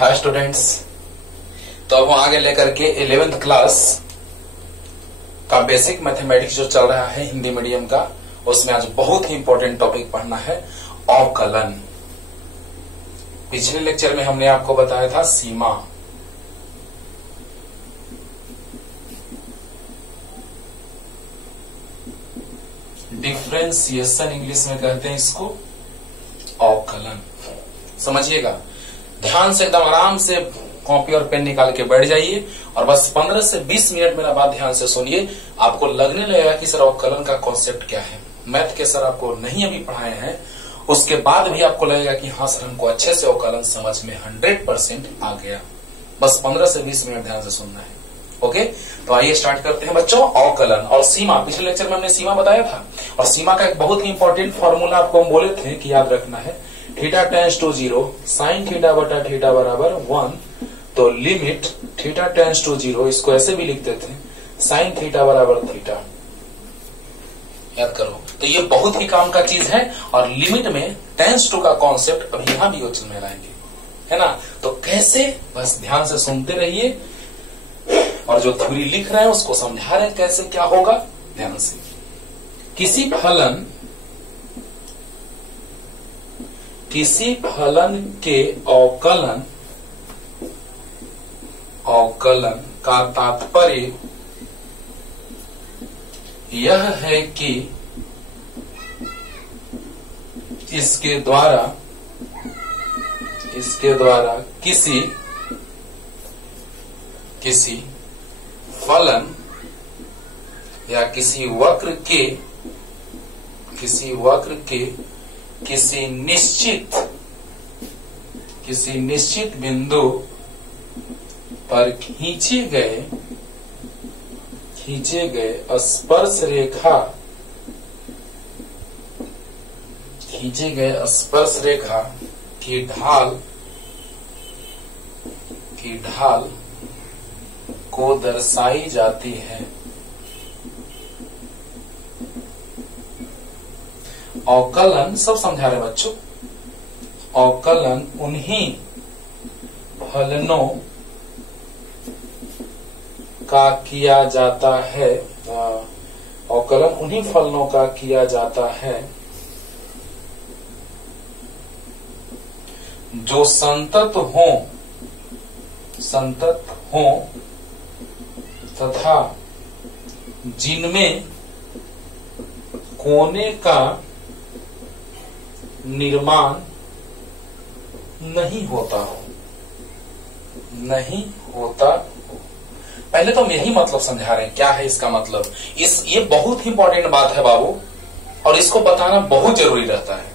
Hi students, तो अब हम आगे लेकर के 11th क्लास का बेसिक मैथमेटिक्स जो चल रहा है हिंदी मीडियम का, उसमें आज बहुत ही इंपॉर्टेंट टॉपिक पढ़ना है अवकलन। पिछले लेक्चर में हमने आपको बताया था सीमा, डिफरेंशिएशन इंग्लिश में कहते हैं इसको अवकलन। समझिएगा, ध्यान से एकदम आराम से कॉपी और पेन निकाल के बैठ जाइए और बस 15 से 20 मिनट मेरा बात ध्यान से सुनिए। आपको लगने लगेगा कि सर अवकलन का कॉन्सेप्ट क्या है। मैथ के सर आपको नहीं अभी पढ़ाए हैं, उसके बाद भी आपको लगेगा कि हाँ सर हमको अच्छे से अवकलन समझ में 100% आ गया। बस 15 से 20 मिनट ध्यान से सुनना है। ओके, तो आइए स्टार्ट करते हैं बच्चों। अवकलन और सीमा, पिछले लेक्चर में हमने सीमा बताया था और सीमा का एक बहुत ही इंपॉर्टेंट फॉर्मूला आपको हम बोले थे कि याद रखना है, theta tends to 0 sine theta बटा थीटा बराबर 1। तो लिमिट थीटा टेंस टू 0, इसको ऐसे भी लिखते थे साइन थीटा बराबर थीटा। याद करो, तो ये बहुत ही काम का चीज है और लिमिट में टेंस टू का कॉन्सेप्ट अभी यहां भी यूज में लाएंगे, है ना। तो कैसे, बस ध्यान से सुनते रहिए और जो थ्योरी लिख रहे हैं उसको समझा रहे हैं कैसे क्या होगा। ध्यान से, किसी फलन के अवकलन का तात्पर्य यह है कि इसके द्वारा किसी फलन या किसी वक्र के किसी निश्चित बिंदु पर खींचे गए स्पर्श रेखा की ढाल को दर्शाई जाती है। अवकलन सब समझा रहे बच्चों। अवकलन उन्हीं फलनों का किया जाता है, अवकलन उन्हीं फलनों का किया जाता है जो संतत हो तथा जिनमें कोने का निर्माण नहीं होता हो। पहले तो हम यही मतलब समझा रहे हैं, क्या है इसका मतलब। ये बहुत ही इंपॉर्टेंट बात है बाबू, और इसको बताना बहुत जरूरी रहता है।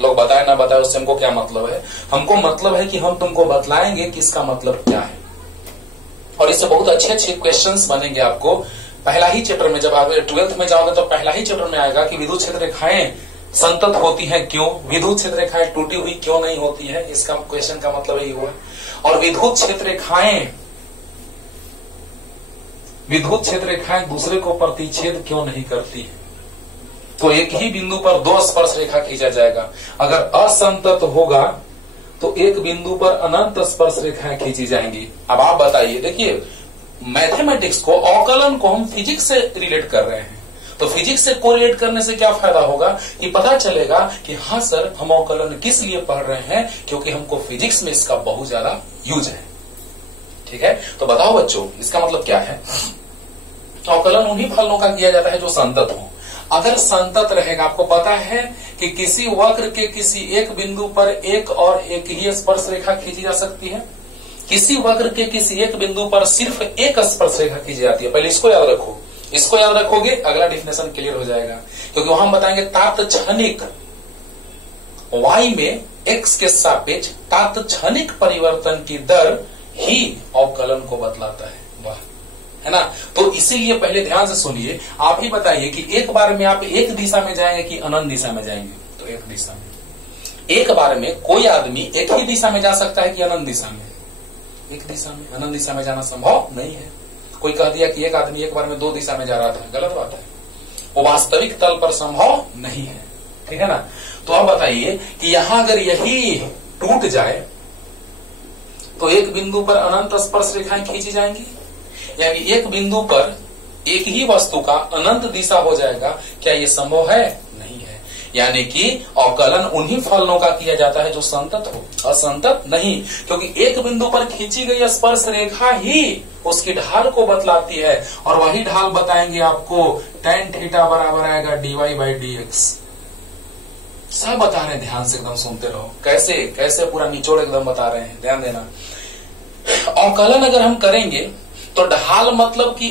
लोग बताए ना बताए उससे हमको क्या मतलब है। हमको मतलब है कि हम तुमको बतलाएंगे कि इसका मतलब क्या है, और इससे बहुत अच्छे क्वेश्चंस बनेंगे आपको। पहला ही चैप्टर में जब आप 12th में जाओगे तो पहला ही चैप्टर में आएगा कि विद्युत क्षेत्र रेखाएं संतत होती हैं क्यों, विद्युत क्षेत्र रेखाएं टूटी हुई क्यों नहीं होती है। इसका क्वेश्चन का मतलब यही हुआ। और विद्युत क्षेत्र रेखाएं दूसरे को प्रतिच्छेद क्यों नहीं करती है। तो एक ही बिंदु पर दो स्पर्श रेखा खींचा जाएगा। अगर असंतत होगा तो एक बिंदु पर अनंत स्पर्श रेखाएं खींची जाएंगी। अब आप बताइए, देखिए मैथमेटिक्स को, अवकलन को हम फिजिक्स से रिलेट कर रहे हैं, तो फिजिक्स से कोरिलेट करने से क्या फायदा होगा कि पता चलेगा कि हाँ सर हम अवकलन किस लिए पढ़ रहे हैं, क्योंकि हमको फिजिक्स में इसका बहुत ज्यादा यूज है। ठीक है, तो बताओ बच्चों इसका मतलब क्या है। अवकलन उन्हीं फलनों का किया जाता है जो संतत हो। अगर संतत रहेगा, आपको पता है कि किसी वक्र के किसी एक बिंदु पर एक और एक ही स्पर्श रेखा खींची जा सकती है। किसी वक्र के किसी एक बिंदु पर सिर्फ एक स्पर्श रेखा खींची जाती है। पहले इसको याद रखो, इसको याद रखोगे अगला डिफिनेशन क्लियर हो जाएगा। क्योंकि वहां हम बताएंगे तात्क्षणिक y में x के सापेक्ष तात्क्षणिक परिवर्तन की दर ही अवकलन को बतलाता है। वाह, है ना। तो इसीलिए पहले ध्यान से सुनिए। आप ही बताइए कि एक बार में आप एक दिशा में जाएंगे कि अनंत दिशा में जाएंगे। तो एक दिशा में, एक बार में कोई आदमी एक ही दिशा में जा सकता है कि अनंत दिशा में। एक दिशा में, अनंत दिशा में जाना संभव नहीं है। कोई कह दिया कि एक आदमी एक बार में दो दिशा में जा रहा था, गलत बात है। वो वास्तविक तल पर संभव नहीं है। ठीक है ना। तो अब बताइए कि यहां अगर यही टूट जाए तो एक बिंदु पर अनंत स्पर्श रेखाएं खींची जाएंगी, यानी एक बिंदु पर एक ही वस्तु का अनंत दिशा हो जाएगा। क्या ये संभव है? नहीं है। यानी कि अवकलन उन्हीं फलनों का किया जाता है जो संतत हो, असंतत नहीं, क्योंकि एक बिंदु पर खींची गई स्पर्श रेखा ही उसकी ढाल को बतलाती है, और वही ढाल बताएंगे आपको tan थीटा बराबर आएगा dy/dx। सब बता रहे हैं, ध्यान से एकदम सुनते रहो, कैसे कैसे पूरा निचोड़ एकदम बता रहे हैं, ध्यान देना। अवकलन अगर हम करेंगे तो ढाल मतलब कि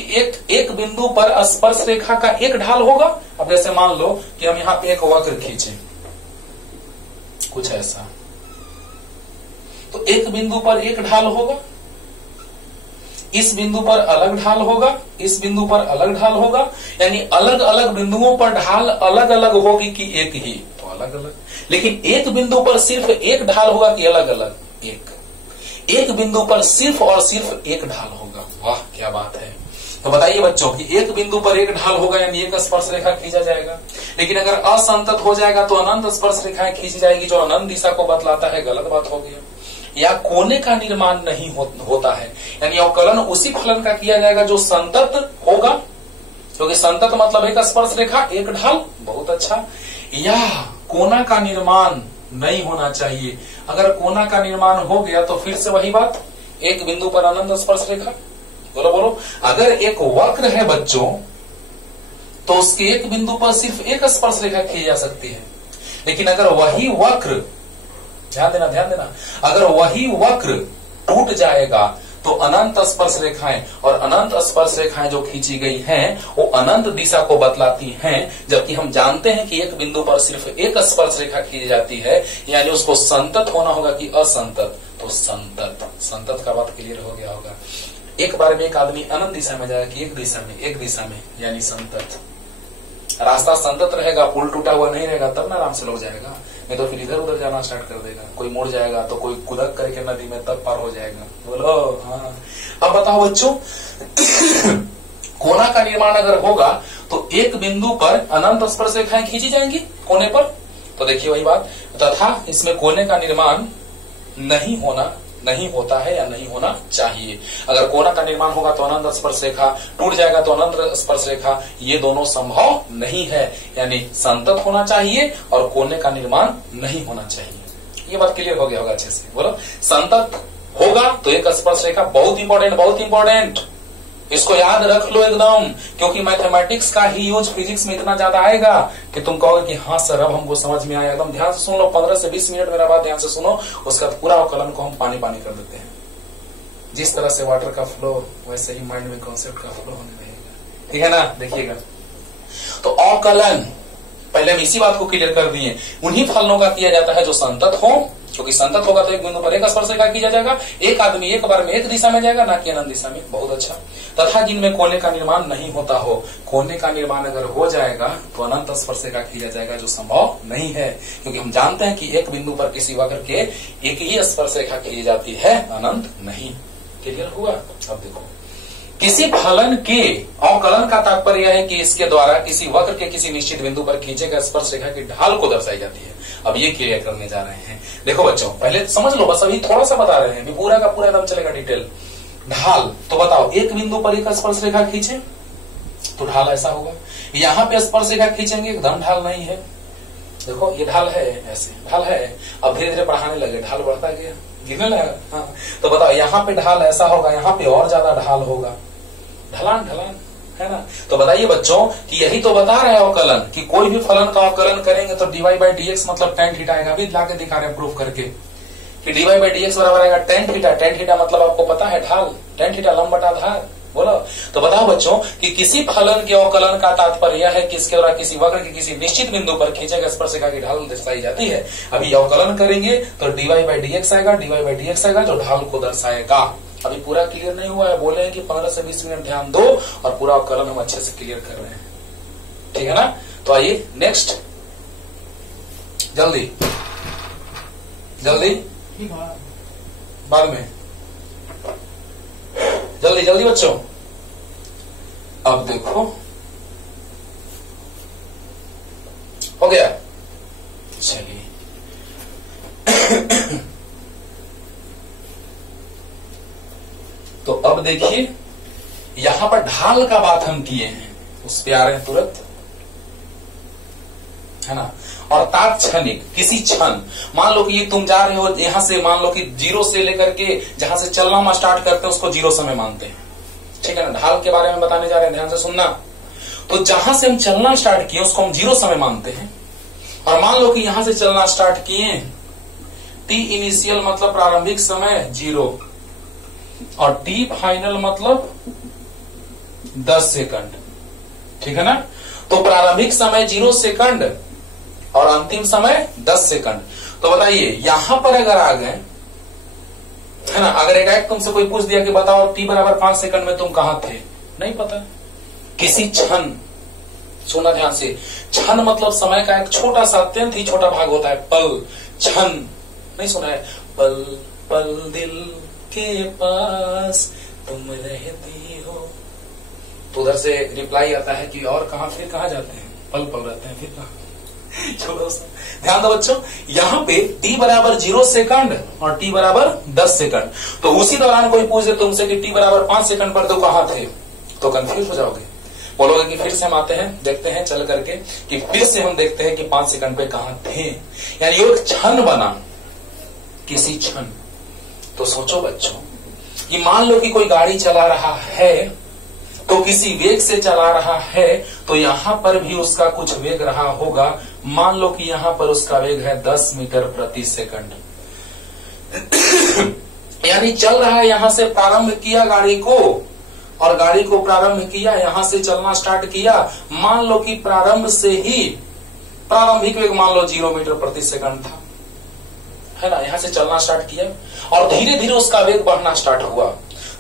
एक बिंदु पर स्पर्श रेखा का एक ढाल होगा। अब जैसे मान लो कि हम यहां पे एक वक्र खींचे, कुछ ऐसा, तो एक बिंदु पर एक ढाल होगा, इस बिंदु पर अलग ढाल होगा, इस बिंदु पर अलग ढाल होगा, यानी अलग अलग बिंदुओं पर ढाल अलग अलग होगी कि एक ही, तो अलग अलग। लेकिन एक बिंदु पर सिर्फ एक ढाल होगा कि अलग अलग, एक बिंदु पर सिर्फ और सिर्फ एक ढाल होगा। वाह क्या बात है। तो बताइए बच्चों कि एक बिंदु पर एक ढाल होगा यानी एक स्पर्श रेखा खींचा जाएगा, लेकिन अगर असंतत हो जाएगा तो अनंत स्पर्श रेखाएं खींची जाएगी जो अनंत दिशा को बतलाता है, गलत बात हो गया। या कोने का निर्माण नहीं होता है, यानी अवकलन उसी फलन का किया जाएगा जो संतत होगा, क्योंकि संतत मतलब एक स्पर्श रेखा एक ढाल, बहुत अच्छा। या कोना का निर्माण नहीं होना चाहिए, अगर कोना का निर्माण हो गया तो फिर से वही बात, एक बिंदु पर अनंत स्पर्श रेखा। बोलो बोलो, अगर एक वक्र है बच्चों तो उसके एक बिंदु पर सिर्फ एक स्पर्श रेखा खींची जा सकती है, लेकिन अगर वही वक्र, ध्यान देना ध्यान देना, अगर वही वक्र टूट जाएगा तो अनंत स्पर्श रेखाएं, और अनंत स्पर्श रेखाएं जो खींची गई हैं वो अनंत दिशा को बतलाती हैं, जबकि हम जानते हैं कि एक बिंदु पर सिर्फ एक स्पर्श रेखा खींची जाती है, यानी उसको संतत होना होगा कि असंतत, तो संतत। संतत का बात क्लियर हो गया होगा। एक बार में एक आदमी अनंत दिशा में जाएगा कि एक दिशा में यानी संतत। रास्ता संतत रहेगा, पुल टूटा हुआ नहीं रहेगा, तब ना आराम से लोग जाएगा, नहीं तो फिर इधर उधर जाना स्टार्ट कर देगा, कोई मुड़ जाएगा तो कोई कुदक करके नदी में तब पार हो जाएगा। बोलो हाँ। अब बताओ बच्चों, कोना का निर्माण अगर होगा तो एक बिंदु पर अनंत स्पर्श रेखाएं खींची जाएंगी कोने पर, तो देखिए वही बात, तथा इसमें कोने का निर्माण नहीं होता है या नहीं होना चाहिए। अगर कोना का निर्माण होगा तो अनंत स्पर्श रेखा, टूट जाएगा तो अनंत स्पर्श रेखा, ये दोनों संभव नहीं है, यानी संतत होना चाहिए और कोने का निर्माण नहीं होना चाहिए। ये बात क्लियर हो गया होगा अच्छे से। बोलो, संतत होगा तो एक स्पर्श रेखा, बहुत इंपॉर्टेंट, इसको याद रख लो एकदम, क्योंकि मैथमेटिक्स का ही यूज फिजिक्स में इतना ज्यादा आएगा कि तुम कहोगे कि हाँ सर अब हमको समझ में आया। एकदम ध्यान से सुन लो, 15 से 20 मिनट मेरा बात ध्यान से सुनो, उसका पूरा अवकलन को हम पानी कर देते हैं। जिस तरह से वाटर का फ्लो वैसे ही माइंड में कॉन्सेप्ट का फ्लो होने लगेगा, ठीक है ना। देखिएगा, तो अवकलन पहले हम इसी बात को क्लियर कर दिए, उन्हीं फलनों का किया जाता है जो संतत हो, क्योंकि संतत होगा तो एक बिंदु पर एक स्पर्श रेखा किया जाएगा, एक आदमी एक बार में एक दिशा में जाएगा, ना कि अनंत दिशा में। बहुत अच्छा। तथा जिनमें कोने का निर्माण नहीं होता हो, कोने का निर्माण अगर हो जाएगा तो अनंत स्पर्श रेखा किया जाएगा, जो संभव नहीं है, क्योंकि हम जानते हैं कि एक बिंदु पर किसी वक्र के एक ही स्पर्श रेखा की जाती है, अनंत नहीं। क्लियर हुआ। अब देखो, किसी फलन के अवकलन का तात्पर्य है कि इसके द्वारा किसी वक्र के किसी निश्चित बिंदु पर खींचे गए स्पर्श रेखा की ढाल को दर्शाई जाती है। अब ये क्लियर करने जा रहे हैं। देखो बच्चों, पहले समझ लो, बस अभी थोड़ा सा बता रहे हैं, पूरा का पूरा एकदम चलेगा डिटेल। ढाल तो बताओ, एक बिंदु पर एक स्पर्श रेखा खींचे तो ढाल ऐसा होगा, यहाँ पे स्पर्श रेखा खींचेंगे एकदम ढाल नहीं है। देखो ये ढाल है, ऐसे ढाल है, अब धीरे धीरे बढ़ाने लगे, ढाल बढ़ता गया, गिरने लगा। हाँ, तो बताओ यहाँ पे ढाल ऐसा होगा, यहाँ पे और ज्यादा ढाल होगा, ढलान है ना। तो बताइए बच्चों कि यही तो बता रहे हैं अवकलन, कि कोई भी फलन का अवकलन करेंगे तो dy/dx मतलब tan थीटा आएगा। अभी लाके दिखा रहे हैं प्रूफ करके कि dy/dx बराबर आएगा tan थीटा। tan थीटा मतलब आपको पता है ढाल, tan थीटा लंब बटा आधार। बोलो, तो बताओ बच्चों कि किसी फलन के अवकलन का तात्पर्य यह है कि इसके द्वारा किसी वक्र के किसी निश्चित बिंदु पर खींचे गए स्पर्श रेखा की ढाल दर्शाई जाती है। अभी अवकलन करेंगे तो dy/dx आएगा, जो ढाल को दर्शाएगा। अभी पूरा क्लियर नहीं हुआ है, बोले हैं कि 15 से 20 मिनट ध्यान दो और पूरा अवकलन हम अच्छे से क्लियर कर रहे हैं, ठीक है ना। तो आइए नेक्स्ट, जल्दी बाद में, जल्दी बच्चों। अब देखो हो गया, चलिए तो अब देखिए यहां पर ढाल का बात हम किए हैं, उस पे आ रहे हैं तुरंत, है ना। और तात्क्षणिक, किसी क्षण, मान लो कि ये तुम जा रहे हो यहां से, मान लो कि 0 से लेकर के जहां से चलना हम स्टार्ट करते हैं उसको 0 समय मानते हैं, ठीक है ना। ढाल के बारे में बताने जा रहे हैं, ध्यान से सुनना। तो जहां से हम चलना स्टार्ट किए उसको हम 0 समय मानते हैं। और मान लो कि यहां से चलना स्टार्ट किए, टी इनिशियल मतलब प्रारंभिक समय 0 और टी फाइनल मतलब 10 सेकंड, ठीक है ना। तो प्रारंभिक समय 0 सेकंड और अंतिम समय 10 सेकंड। तो बताइए यहां पर अगर आ गए, है ना, अगर एक तुमसे कोई पूछ दिया कि बताओ t बराबर 5 सेकंड में तुम कहां थे, नहीं पता। किसी क्षण, सुना ध्यान से, क्षण मतलब समय का एक छोटा सा, अत्यंत ही छोटा भाग होता है, पल, क्षण, नहीं सुना है, पल पल दिल के पास तुम रहती हो। तो उधर से रिप्लाई आता है कि और कहां, फिर कहां जाते हैं, पल पल रहते हैं, फिर कहां। छोड़ो सा, ध्यान दो बच्चों, यहां पे t बराबर 0 सेकंड और t बराबर 10 सेकंड। तो उसी दौरान कोई पूछ दे तुमसे कि t बराबर 5 सेकंड पर तो कहां थे, तो कंफ्यूज हो जाओगे, बोलोगे कि फिर से हम आते हैं, देखते हैं चल करके, कि फिर से हम देखते हैं कि 5 सेकंड पे कहां थे। यानी ये एक क्षण बना, किसी क्षण। तो सोचो बच्चों, कि मान लो कि कोई गाड़ी चला रहा है, तो किसी वेग से चला रहा है, तो यहां पर भी उसका कुछ वेग रहा होगा। मान लो कि यहां पर उसका वेग है 10 मीटर प्रति सेकंड। यानी चल रहा है, यहां से प्रारंभ किया गाड़ी को, और गाड़ी को प्रारंभ किया, यहां से चलना स्टार्ट किया। मान लो कि प्रारंभ से ही प्रारंभिक वेग मान लो 0 मीटर प्रति सेकंड था, है ना। यहां से चलना स्टार्ट किया और धीरे धीरे उसका वेग बढ़ना स्टार्ट हुआ,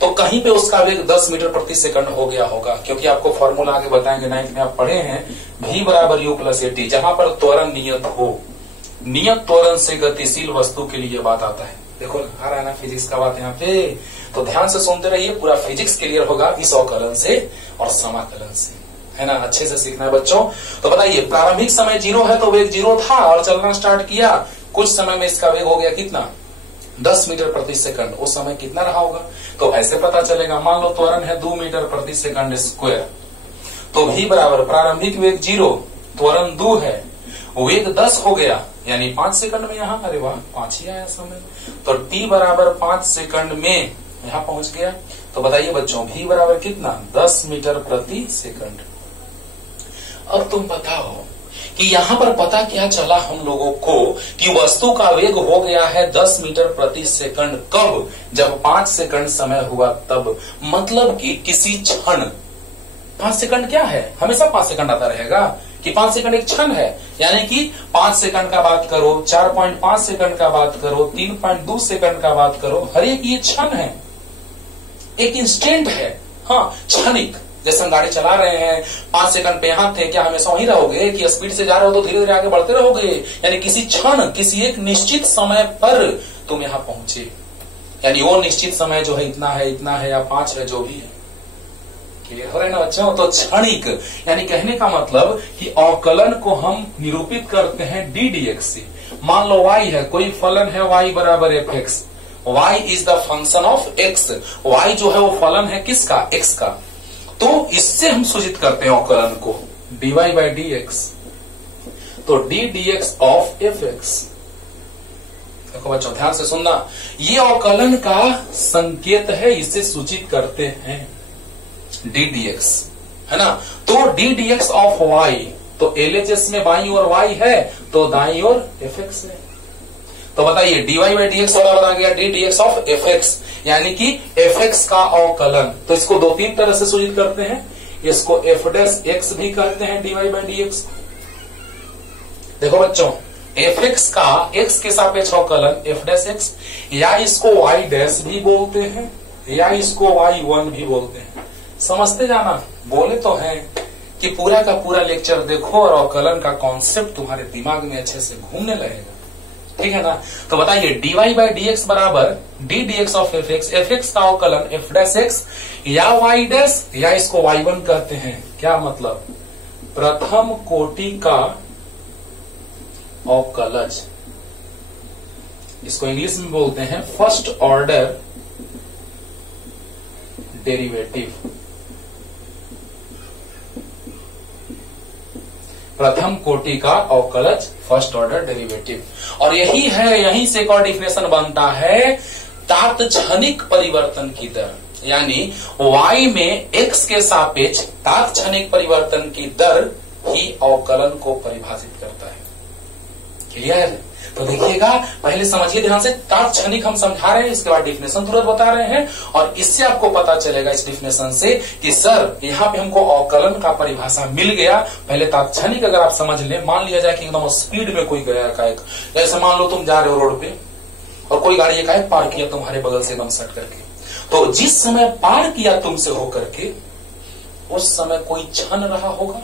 तो कहीं पे उसका वेग 10 मीटर प्रति सेकंड हो गया होगा। क्योंकि आपको फॉर्मूला आगे बताएंगे, 9th में आप पढ़े हैं, v बराबर u प्लस ए टी, जहां पर त्वरण नियत हो, नियत त्वरण से गतिशील वस्तु के लिए बात आता है। देखो आ रहा है ना फिजिक्स का बात यहाँ पे, तो ध्यान से सुनते रहिए, पूरा फिजिक्स क्लियर होगा इस अवकलन से और समाकलन से, है ना। अच्छे से सीखना है बच्चों। तो बताइए प्रारंभिक समय 0 है, तो वेग 0 था और चलना स्टार्ट किया, कुछ समय में इसका वेग हो गया कितना, 10 मीटर प्रति सेकंड। उस समय कितना रहा होगा, तो ऐसे पता चलेगा। मान लो त्वरण है 2 मीटर प्रति सेकंड स्क्वायर, तो v बराबर प्रारंभिक वेग 0, त्वरण 2 है, वेग 10 हो गया, यानी 5 सेकंड में यहाँ, अरे वाह 5 ही आया समय। तो t बराबर 5 सेकंड में यहाँ पहुंच गया। तो बताइए बच्चों v बराबर कितना, 10 मीटर प्रति सेकंड। अब तुम बताओ कि यहां पर पता क्या चला हम लोगों को कि वस्तु का वेग हो गया है 10 मीटर प्रति सेकंड, कब, जब 5 सेकंड समय हुआ तब। मतलब कि किसी क्षण, 5 सेकंड क्या है, हमेशा 5 सेकंड आता रहेगा कि 5 सेकंड एक क्षण है। यानी कि 5 सेकंड का बात करो, 4.5 सेकंड का बात करो, 3.2 सेकंड का बात करो, हर एक ये क्षण है, एक इंस्टेंट है, हाँ क्षणिक। जैसे हम गाड़ी चला रहे हैं, 5 सेकंड पे यहां थे, क्या हमेशा वहीं रहोगे कि स्पीड से जा रहे हो तो धीरे धीरे आगे बढ़ते रहोगे। यानी किसी क्षण, किसी एक निश्चित समय पर तुम यहां पहुंचे, यानी वो निश्चित समय जो है इतना है या 5 है, जो भी है। क्लियर हो रहे ना बच्चों। तो क्षणिक यानी कहने का मतलब कि अवकलन को हम निरूपित करते हैं डी डीएक्स से। मान लो y है, कोई फलन है y बराबर F x, y is the function of x, y जो है वो फलन है किसका, x का। तो इससे हम सूचित करते हैं अवकलन को dy बाई डी एक्स, तो d dx of f x. देखो बच्चों ध्यान से सुनना, ये अवकलन का संकेत है, इसे सूचित करते हैं डी डीएक्स, है ना। तो डी डीएक्स ऑफ y, तो एलएचएस में बाई और y है, तो दाई और एफ एक्स है। तो बताइए dy बाई डी एक्स बराबर आ गया d dx of f x, यानी कि एफ एक्स का अवकलन। तो इसको 2-3 तरह से सूचित करते हैं, इसको एफ डैश एक्स भी कहते हैं dy बाई डी एक्स। देखो बच्चों एफ एक्स का एक्स के सापेक्ष अवकलन एफ डैश एक्स, या इसको वाई डैश भी बोलते हैं, या इसको y1 भी बोलते हैं। समझते जाना, बोले तो हैं कि पूरा का पूरा लेक्चर देखो और अवकलन का कॉन्सेप्ट तुम्हारे दिमाग में अच्छे से घूमने लगेगा, ठीक है ना। तो बताइए dy बाई डी एक्स बराबर d dx of f x का अवकलन एफ डैश एक्स या वाई डैश, या इसको y1 कहते हैं। क्या मतलब, प्रथम कोटि का अवकलज, इसको इंग्लिश में बोलते हैं फर्स्ट ऑर्डर डेरिवेटिव, प्रथम कोटि का अवकलज, फर्स्ट ऑर्डर डेरिवेटिव। और यही है, यहीं से एक और डिफिनेशन बनता है तात्क्षणिक परिवर्तन की दर, यानी y में x के सापेक्ष तात्क्षणिक परिवर्तन की दर ही अवकलन को परिभाषित करता है। क्लियर? तो देखिएगा, पहले समझिए ध्यान से, तात्क्षणिक हम समझा रहे हैं, इसके बाद डिफिनेशन तुरंत बता रहे हैं, और इससे आपको पता चलेगा इस डिफिनेशन से कि सर यहाँ पे हमको अवकलन का परिभाषा मिल गया। पहले तात्क्षणिक अगर आप समझ लें, मान लिया जाए कि एकदम स्पीड में कोई गया का एक, जैसे मान लो तुम जा रहे हो रोड पे और कोई गाड़ी एकाएक पार किया तुम्हारे बगल से एकदम सट करके, तो जिस समय पार किया तुमसे होकर के, उस समय कोई क्षण रहा होगा,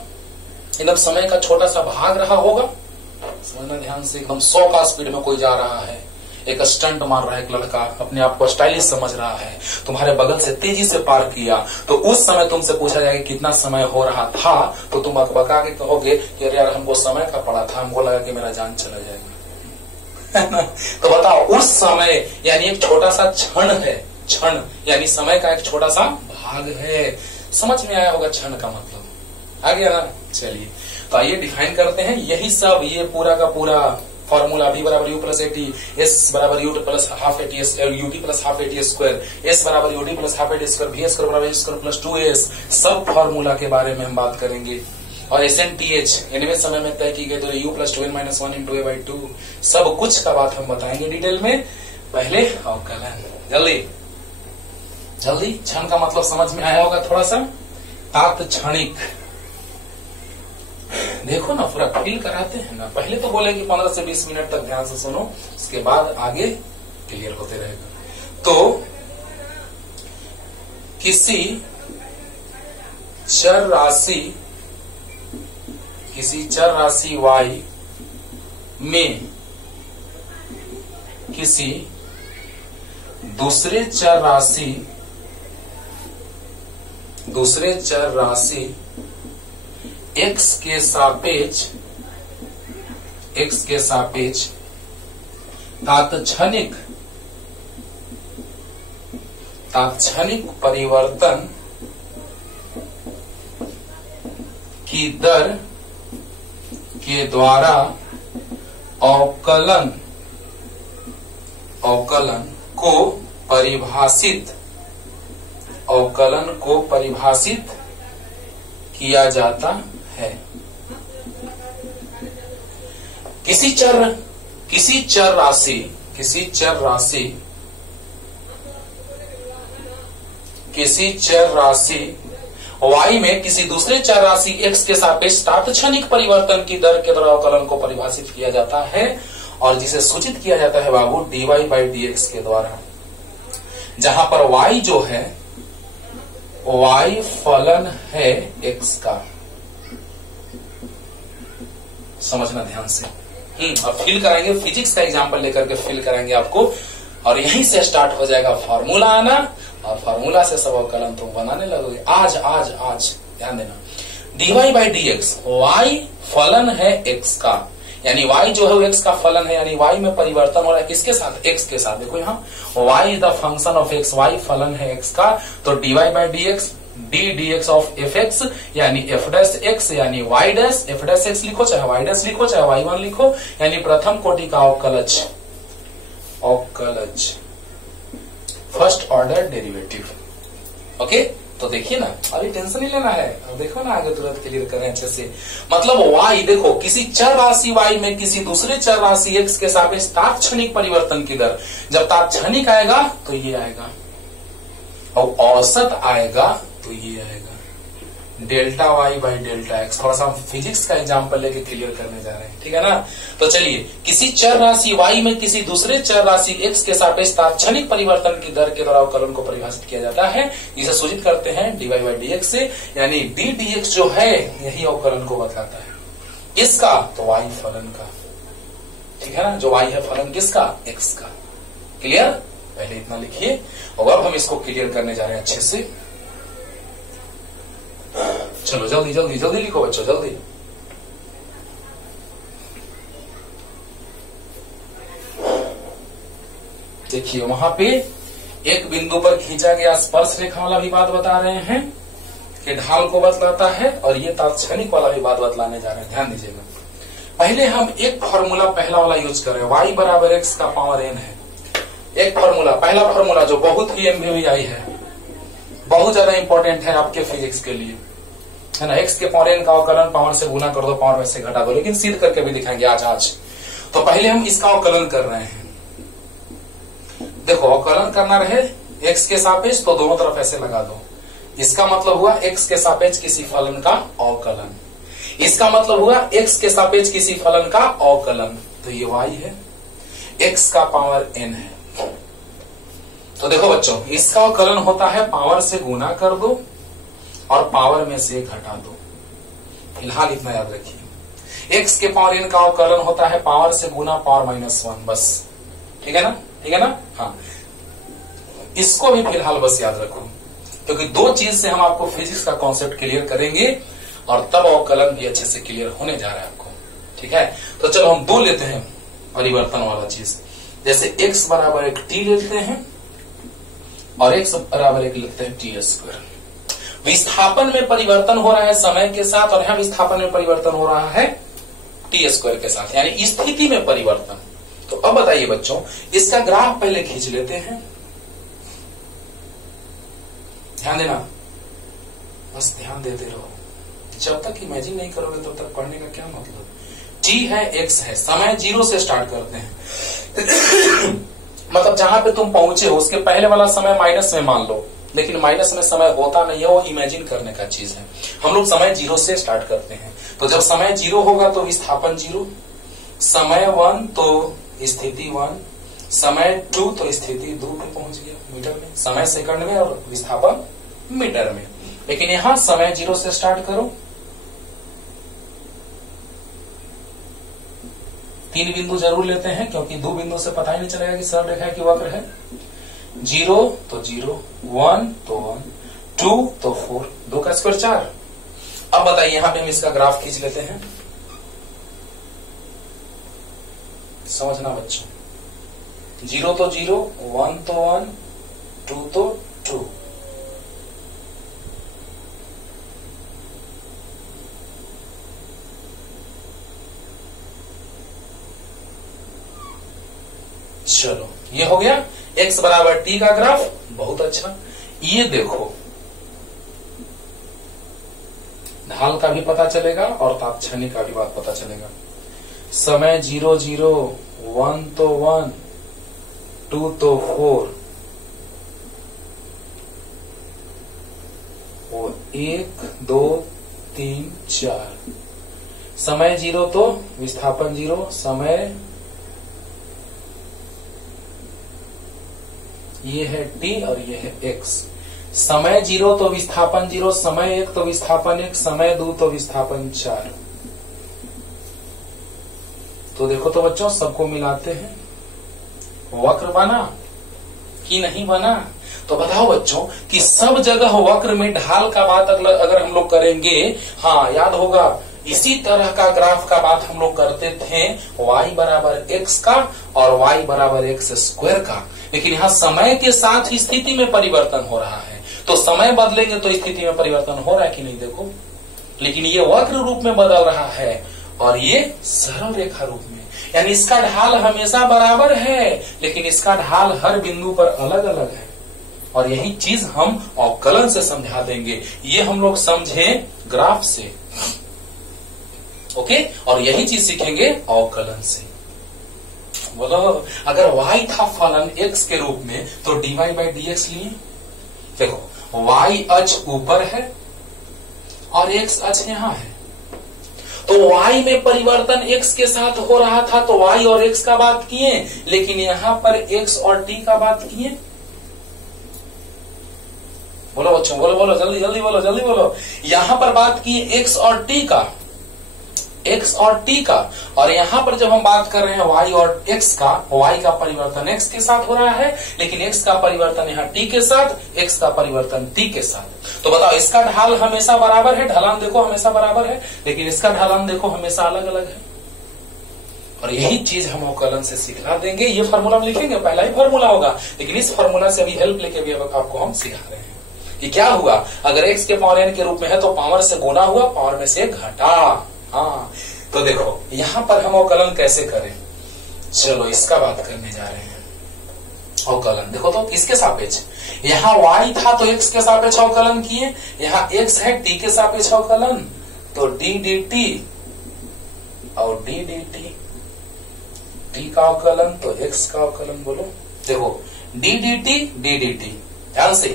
एकदम समय का छोटा सा भाग रहा होगा। समझना ध्यान से, एकदम 100 का स्पीड में कोई जा रहा है, एक स्टंट मार रहा है, एक लड़का अपने आप को स्टाइलिश समझ रहा है, तुम्हारे बगल से तेजी से पार किया, तो उस समय तुमसे पूछा जाएगा कितना समय हो रहा था, तो तुम बका के कहोगे कि यार हमको समय का पड़ा था, हमको लगा कि मेरा जान चला जाएगा। तो बताओ, उस समय यानी एक छोटा सा क्षण है, क्षण यानी समय का एक छोटा सा भाग है। समझ में आया होगा क्षण का मतलब, आ गया ना? चलिए, तो आइए डिफाइन करते हैं। यही सब, ये पूरा का पूरा फॉर्मूला v बराबर u प्लस एटी, s बराबर u plus half eighty, ut plus half eighty square, s बराबर ud plus half eighty square, v square बराबर स्क्वायर प्लस 2s, सब फॉर्मूला के बारे में हम बात करेंगे। और SNTH एनवे समय में तय की गई दूरी u plus 2n minus 1 into a/2, सब कुछ का बात हम बताएंगे डिटेल में। पहले अवकलन, जल्दी जल्दी, क्षण का मतलब समझ में आया होगा थोड़ा सा, तात्क्षणिक। देखो ना, पूरा फील कराते हैं ना, पहले तो बोले कि 15 से 20 मिनट तक ध्यान से सुनो, उसके बाद आगे क्लियर होते रहेगा। तो किसी चर राशि y में किसी दूसरे चर राशि x के सापेक्ष तात्क्षणिक परिवर्तन की दर के द्वारा अवकलन को परिभाषित किया जाता है। किसी चर राशि y में किसी दूसरे चर राशि x के सापेक्ष तात्क्षणिक परिवर्तन की दर के द्वारा अवकलन को परिभाषित किया जाता है, और जिसे सूचित किया जाता है बाबू dy/dx के द्वारा, जहां पर y जो है, y फलन है x का। समझना ध्यान से। अब फील कराएंगे, फिजिक्स का एग्जांपल लेकर के फील कराएंगे आपको, और यहीं से स्टार्ट हो जाएगा फार्मूला आना, और फार्मूला से सब अवकलन तुम बनाने लगोगे। आज ध्यान देना, dy/dx, y फलन है x का, यानी y जो है वो x का फलन है, यानी y में परिवर्तन हो रहा है किसके साथ, x के साथ। देखो यहाँ y is the function of x, y फलन है x का, तो dy/dx dx ऑफ fx यानी f डैश x यानी y dash, f dash x लिखो चाहे y डैश लिखो चाहे y1 लिखो, यानी प्रथम कोटि का अवकलज फर्स्ट ऑर्डर डेरिवेटिव। ओके, तो देखिए ना, अभी टेंशन नहीं लेना है, अब देखो ना आगे तुरंत क्लियर करें अच्छे से। मतलब y, देखो किसी चर राशि y में किसी दूसरे चर राशि x के सापेक्ष तात्क्षणिक परिवर्तन की दर, जब तात्क्षणिक आएगा तो ये आएगा, और औसत आएगा तो ये आएगा, डेल्टा y/डेल्टा x। थोड़ा सा हम फिजिक्स का एग्जांपल लेके क्लियर करने जा रहे हैं, ठीक है ना? तो चलिए, किसी चर राशि y में किसी दूसरे चर राशि x के सापेक्ष तात्क्षणिक परिवर्तन की दर के द्वारा अवकलन को परिभाषित किया जाता है, जिसे सूचित करते हैं dy/dx से, यानी ddx जो है यही अवकलन को बताता है। इसका तो y फलन का, ठीक है ना? जो y है फलन किसका, x का। क्लियर? पहले इतना लिखिए, और अब हम इसको क्लियर करने जा रहे हैं अच्छे से। चलो जल्दी जल्दी जल्दी लिखो बच्चों, जल्दी। देखिए वहां पे एक बिंदु पर खींचा गया स्पर्श रेखा वाला भी बात बता रहे हैं कि ढाल को बतलाता है, और ये तात्क्षणिक वाला भी बात बतलाने जा रहे हैं। ध्यान दीजिएगा, पहले हम एक फॉर्मूला पहला वाला यूज कर रहे हैं, y बराबर एक्स का पावर n है। एक फॉर्मूला, पहला फॉर्मूला जो बहुत ही MVVI है, बहुत ज्यादा इंपॉर्टेंट है आपके फिजिक्स के लिए, है ना। x के पावर n का अवकलन पावर से गुना कर दो, पावर में से घटा दो, लेकिन सिद्ध करके भी दिखाएंगे आज। तो पहले हम इसका अवकलन कर रहे हैं। देखो, अवकलन करना रहे x के सापेक्ष तो दोनों तरफ ऐसे लगा दो। इसका मतलब हुआ x के सापेक्ष किसी फलन का अवकलन, इसका मतलब हुआ x के सापेक्ष किसी फलन का अवकलन। तो ये y है, x का पावर n है। तो देखो बच्चों, इसका अवकलन होता है पावर से गुना कर दो और पावर में से घटा दो। फिलहाल इतना याद रखिए, x के पावर n का अवकलन होता है पावर से गुना पावर -1, बस। ठीक है ना, ठीक है ना। हाँ, इसको भी फिलहाल बस याद रखो, क्योंकि दो चीज से हम आपको फिजिक्स का कॉन्सेप्ट क्लियर करेंगे और तब अवकलन भी अच्छे से क्लियर होने जा रहा है आपको। ठीक है, तो चलो हम दो लेते हैं परिवर्तन वाला चीज। जैसे x बराबर एक t लेते हैं और x बराबर एक लिखते हैं t²। विस्थापन में परिवर्तन हो रहा है समय के साथ, और यहां विस्थापन में परिवर्तन हो रहा है t² के साथ, यानी स्थिति में परिवर्तन। तो अब बताइए बच्चों, इसका ग्राफ पहले खींच लेते हैं। ध्यान देना, बस ध्यान देते रहो। जब तक इमेजिन नहीं करोगे तब तक पढ़ने का क्या मतलब। t है, x है, समय 0 से स्टार्ट करते हैं। मतलब जहां पे तुम पहुंचे हो उसके पहले वाला समय माइनस में मान लो, लेकिन माइनस में समय होता नहीं है, वो इमेजिन करने का चीज है। हम लोग समय 0 से स्टार्ट करते हैं। तो जब समय 0 होगा तो विस्थापन 0, समय 1 तो स्थिति 1, समय 2 तो स्थिति 2 पे पहुंच गया मीटर में, समय सेकंड में और विस्थापन मीटर में। लेकिन यहां समय 0 से स्टार्ट करो, 3 बिंदु जरूर लेते हैं, क्योंकि 2 बिंदु से पता ही नहीं चलेगा कि सरल रेखा की वक्र है। 0 तो 0, 1 तो 1, 2 तो 4, 2 का स्क्वायर 4। अब बताइए, यहां पे हम इसका ग्राफ खींच लेते हैं। समझना बच्चों, 0 तो 0, 1 तो 1, 2 तो 2। चलो, ये हो गया x बराबर t का ग्राफ। बहुत अच्छा, ये देखो ढाल का भी पता चलेगा और तात्क्षणिक का भी बात पता चलेगा। समय 0 0, 1 तो 1, 2 तो 4, और 1 2 3 4। समय 0 तो विस्थापन 0, समय ये है t और ये है x। समय 0 तो विस्थापन 0, समय 1 तो विस्थापन 1, समय 2 तो विस्थापन 4। तो देखो तो बच्चों, सबको मिलाते हैं, वक्र बना कि नहीं बना। तो बताओ बच्चों कि सब जगह वक्र में ढाल का बात अगर हम लोग करेंगे, हाँ याद होगा, इसी तरह का ग्राफ का बात हम लोग करते थे y बराबर x का और y बराबर x² का। लेकिन यहाँ समय के साथ स्थिति में परिवर्तन हो रहा है, तो समय बदलेंगे तो स्थिति में परिवर्तन हो रहा है कि नहीं, देखो। लेकिन ये वक्र रूप में बदल रहा है और ये सरल रेखा रूप में, यानी इसका ढाल हमेशा बराबर है, लेकिन इसका ढाल हर बिंदु पर अलग अलग है। और यही चीज हम अवकलन से समझा देंगे। ये हम लोग समझे ग्राफ से, ओके, और यही चीज सीखेंगे अवकलन से। बोलो, अगर y था फलन x के रूप में तो dy/dx लिए। देखो, y अक्ष ऊपर है और x अक्ष यहां है, तो y में परिवर्तन x के साथ हो रहा था, तो y और x का बात किए, लेकिन यहां पर x और t का बात किए। बोलो बच्चों, बोलो बोलो, जल्दी जल्दी बोलो, जल्दी बोलो। यहां पर बात की x और t का, x और t का, और यहां पर जब हम बात कर रहे हैं y और x का, y का परिवर्तन x के साथ हो रहा है, लेकिन x का परिवर्तन यहाँ t के साथ, x का परिवर्तन t के साथ। तो बताओ, इसका ढाल हमेशा बराबर है, ढलान देखो हमेशा बराबर है, लेकिन इसका ढलान देखो हमेशा अलग अलग है। और यही चीज हम अवकलन से सिखला देंगे। ये फार्मूला हम लिखेंगे, पहला ही फार्मूला होगा, लेकिन इस फार्मूला से अभी हेल्प लेके भी आपको हम सिखा रहे हैं कि क्या हुआ अगर x के पावर n के रूप में है तो पावर से गुना हुआ, पावर में से घटा। हाँ, तो देखो यहां पर हम अवकलन कैसे करें, चलो इसका बात करने जा रहे हैं। अवकलन देखो तो किसके सापेक्ष, यहाँ y था तो x के सापेक्ष अवकलन किए, यहाँ x है t के सापेक्ष अवकलन, तो d dt और d dt, t का अवकलन तो x का अवकलन। बोलो देखो d dt ध्यान से,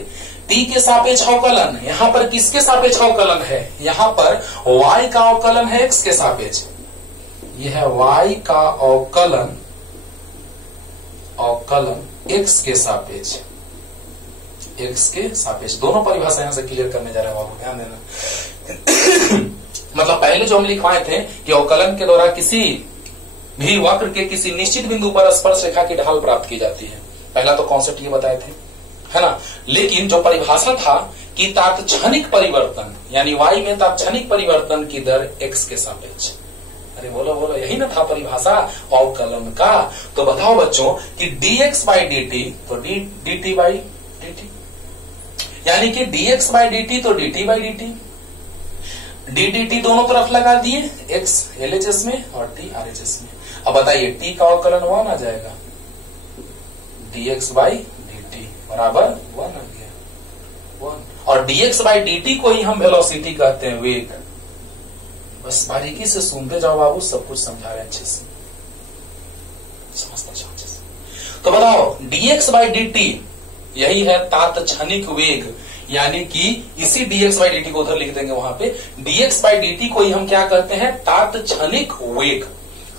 t के सापेक्ष अवकलन, यहाँ पर किसके सापेक्ष अवकलन है, यहाँ पर y का अवकलन है x के सापेक्ष, यह है y का अवकलन x के सापेक्ष, x के सापेक्ष। दोनों परिभाषा यहां से क्लियर करने जा रहे हैं बाबू, ध्यान देना। मतलब पहले जो हम लिखवाए थे कि अवकलन के द्वारा किसी भी वक्र के किसी निश्चित बिंदु पर स्पर्श रेखा की ढाल प्राप्त की जाती है, पहला तो कॉन्सेप्ट ये बताए थे, है ना। लेकिन जो परिभाषा था कि तात्क्षणिक परिवर्तन, यानी y में तात्क्षणिक परिवर्तन की दर x के सापेक्ष, अरे बोलो बोलो, यही ना था परिभाषा अवकलन का। तो बताओ बच्चों कि dx by dt तो dt by dt, यानी कि dx by dt तो dt by dt, dt दोनों तरफ लगा दिए, x LHS में और t RHS में। अब बताइए t का अवकलन 1 आ जाएगा, dx by dt बराबर 1 आ गया, 1। और dx by dt को ही हम वेलोसिटी कहते हैं, वेग। बस बारीकी से सुनते जाओ बाबू, सब कुछ समझा रहे हैं अच्छे से, समझते जाओ अच्छे से। तो बताओ dx by dt यही है तात्क्षणिक वेग, यानी कि इसी dx by dt को उधर लिख देंगे वहां पे, dx by dt को ही हम क्या कहते हैं, तात्क्षणिक वेग।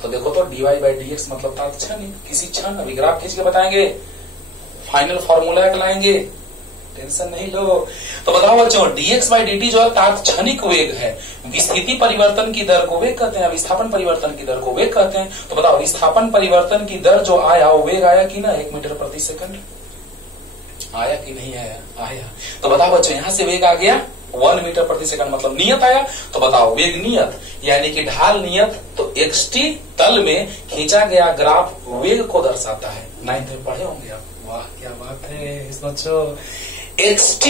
तो देखो तो dy by dx मतलब तात्क्षणिक, किसी क्षण। अभी ग्राफ खींच के बताएंगे, फाइनल फॉर्मूला एक लाएंगे, टेंशन नहीं लो। तो बताओ बच्चों dx by dt जो है तात्क्षणिक वेग है, विस्थिति परिवर्तन की दर को वेग कहते हैं, विस्थापन परिवर्तन की दर को वेग कहते हैं। तो बताओ विस्थापन परिवर्तन की दर जो आया वो वेग आया कि ना, 1 मीटर प्रति सेकंड आया कि नहीं आया, आया। तो बताओ बच्चों यहाँ से वेग आ गया 1 मीटर प्रति सेकंड, मतलब नियत आया। तो बताओ वेग नियत यानी कि ढाल नियत, तो xt तल में खींचा गया ग्राफ वेग को दर्शाता है। 9th में पढ़े होंगे आप, वाह क्या बात है इस बच्चों। xt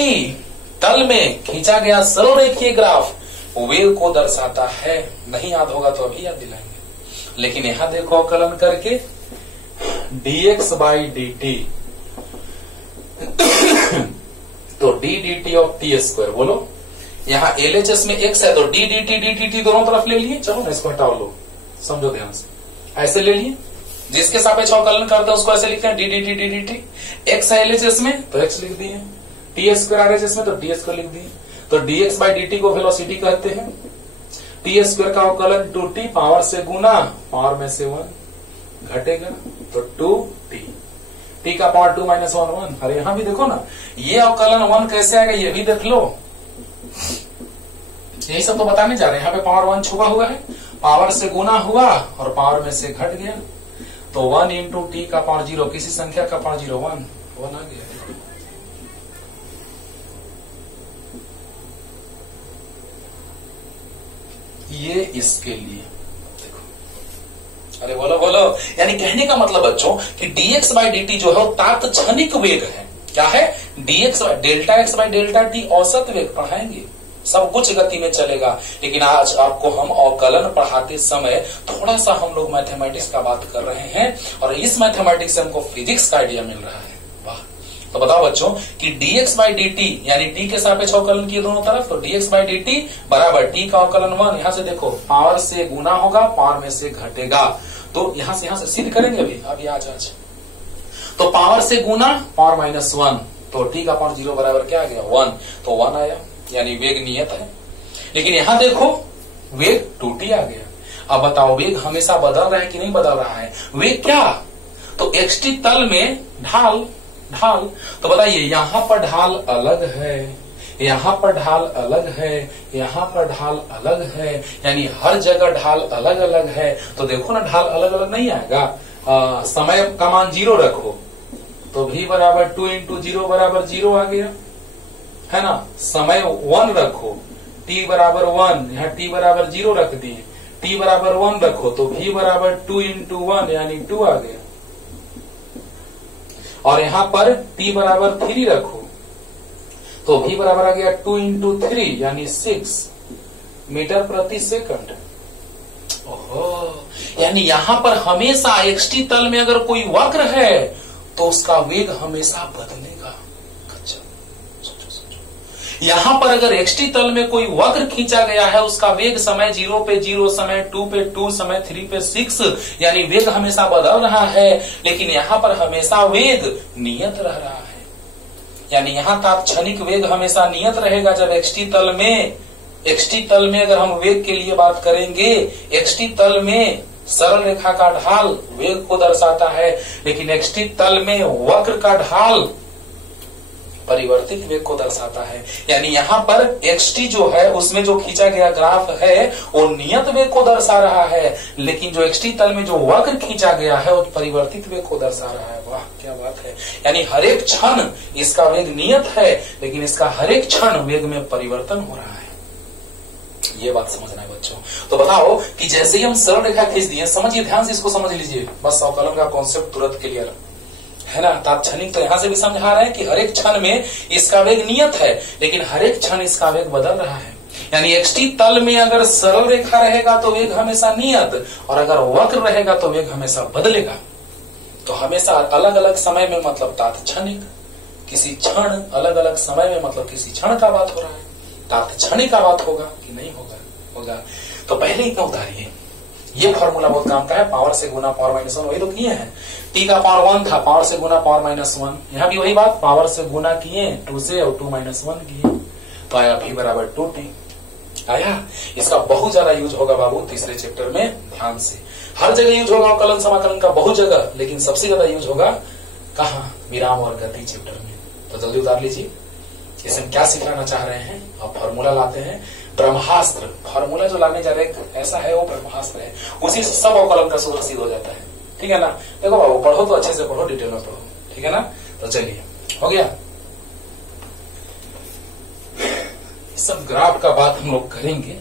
तल में खींचा गया सरल रेखीय ग्राफ वेग को दर्शाता है, नहीं याद होगा तो अभी याद दिलाएंगे। लेकिन यहां देखो अवकलन करके dx by dt तो d dt of t square. बोलो यहाँ LHS में x है तो d dt दोनों तरफ ले लिए, चलो ना इसको हटाओ लो, समझो ध्यान से, ऐसे ले लिए, जिसके सापेक्ष अवकलन करते हैं उसको ऐसे लिखते हैं d dt। x है LHS में तो x लिख दिए, t स्क्वायर RHS में तो t स्क्वायर लिख दिए। तो dx by dt को वेलोसिटी कहते हैं, t स्क्वायर का अवकलन 2t, पावर से गुना, पावर में से 1 घटेगा तो 2t, t का पावर 2 माइनस 1 1। अरे यहां भी देखो ना, ये अवकलन 1 कैसे आएगा ये भी देख लो, यही सब तो बताने जा रहे हैं। यहाँ पे पावर 1 छुपा हुआ है, पावर से गुना हुआ और पावर में से घट गया, तो 1 इंटू टी का पावर 0, किसी संख्या का पावर 0, 1 आ गया। ये इसके लिए देखो, अरे बोलो बोलो, यानी कहने का मतलब बच्चों कि dx by dt जो है वो तात्क्षणिक वेग है। क्या है, dx by delta x by delta t औसत वेग पढ़ाएंगे, सब कुछ गति में चलेगा। लेकिन आज आपको हम अवकलन पढ़ाते समय थोड़ा सा हम लोग मैथमेटिक्स का बात कर रहे हैं, और इस मैथमेटिक्स से हमको फिजिक्स का आइडिया मिल रहा है। वाह, तो बताओ बच्चों कि dx by dt यानी t के सापेक्ष अवकलन किए दोनों तरफ, तो dx by dt बराबर t का अवकलन 1। यहाँ से देखो पावर से गुना होगा, पावर में से घटेगा, तो यहाँ से सिद्ध करेंगे अभी आज। तो पावर से गुना, पावर माइनस 1, तो t का पावर 0 बराबर क्या आ गया 1, तो 1 आया, यानी वेग नियत है। लेकिन यहां देखो वेग 2t आ गया। अब बताओ वेग हमेशा बदल रहा है कि नहीं बदल रहा है, वेग क्या, तो xt तल में ढाल, तो बताइए यहां पर ढाल अलग है, यहां पर ढाल अलग है, यहां पर ढाल अलग है, यानी हर जगह ढाल अलग अलग है। तो देखो ना ढाल अलग अलग नहीं आएगा, समय का मान 0 रखो तो v बराबर 2 इंटू 0 बराबर 0 आ गया, है ना। समय 1 रखो, t बराबर 1, यहाँ t बराबर 0 रख दिए, t बराबर 1 रखो तो v बराबर 2 इंटू 1 यानी 2 आ गया, और यहां पर t बराबर 3 रखो तो v बराबर आ गया 2 इंटू 3 यानी 6 मीटर प्रति सेकंड। ओहो, यानी यहां पर हमेशा xt तल में अगर कोई वक्र है तो उसका वेग हमेशा बदलेगा। यहां पर अगर xt तल में कोई वक्र खींचा गया है, उसका वेग समय 0 पे 0, समय 2 पे 2, समय 3 पे 6, यानी वेग हमेशा बदल रहा है, लेकिन यहां पर हमेशा वेग नियत रह रहा है। यानी यहां तात्क्षणिक वेग हमेशा नियत रहेगा। जब xt तल में अगर हम वेग के लिए बात करेंगे, xt तल में सरल रेखा का ढाल वेग को दर्शाता है, लेकिन xt तल में वक्र का ढाल परिवर्तित वेग को दर्शाता है। यानी यहाँ पर xt जो है उसमें जो खींचा गया ग्राफ है वो नियत वेग को दर्शा रहा है, लेकिन जो xt तल में जो वक्र खींचा गया है वो परिवर्तित वेग को दर्शा रहा है। वाह क्या बात है। यानी हर एक क्षण इसका वेग नियत है, लेकिन इसका हर एक क्षण वेग में परिवर्तन हो रहा है। ये बात समझना है बच्चों। तो बताओ कि जैसे ही हम सरल रेखा खींच दिए, समझिए ध्यान से, इसको समझ लीजिए, बस अवकलन का कॉन्सेप्ट तुरंत क्लियर है ना। तात्क्षणिक तो यहां से भी समझा रहे हैं कि हर एक क्षण में इसका वेग नियत है, लेकिन हर एक क्षण इसका वेग बदल रहा है। यानी xt तल में अगर सरल रेखा रहेगा तो वेग हमेशा नियत, और अगर वक्र रहेगा तो वेग हमेशा बदलेगा। तो हमेशा अलग अलग समय में मतलब तात्क्षणिक, किसी क्षण अलग अलग समय में मतलब किसी क्षण का बात हो रहा है। तात्क्षणिक का बात होगा कि नहीं होगा? होगा। तो पहले ही क्यों उतारिए, ये फॉर्मूला बहुत काम का है। पावर से गुना पावर माइनस 1 वही तो किए हैं। t का पावर 1 था, पावर से गुना पावर माइनस 1, यहाँ भी वही बात, पावर से गुना किए 2 से और 2 माइनस 1 किए, तो आया v बराबर 2t आया। इसका बहुत ज्यादा यूज होगा बाबू तीसरे चैप्टर में, ध्यान से। हर जगह यूज होगा अवकलन समाकलन का, बहुत जगह, लेकिन सबसे ज्यादा यूज होगा कहाँ? विराम और गति चैप्टर में। तो जल्दी उतार लीजिए। इसमें क्या सिखाना चाह रहे हैं? अब फॉर्मूला लाते हैं, ब्रह्मास्त्र। फॉर्मूला जो लाने जा रहे हैं ऐसा है, वो ब्रह्मास्त्र है, उसी से सब अवकलन का सूत्र सिद्ध हो जाता है। ठीक है ना? देखो बाबू, पढ़ो तो अच्छे से पढ़ो, डिटेल में पढ़ो, ठीक है ना? तो चलिए, हो गया। सब ग्राफ का बात हम लोग करेंगे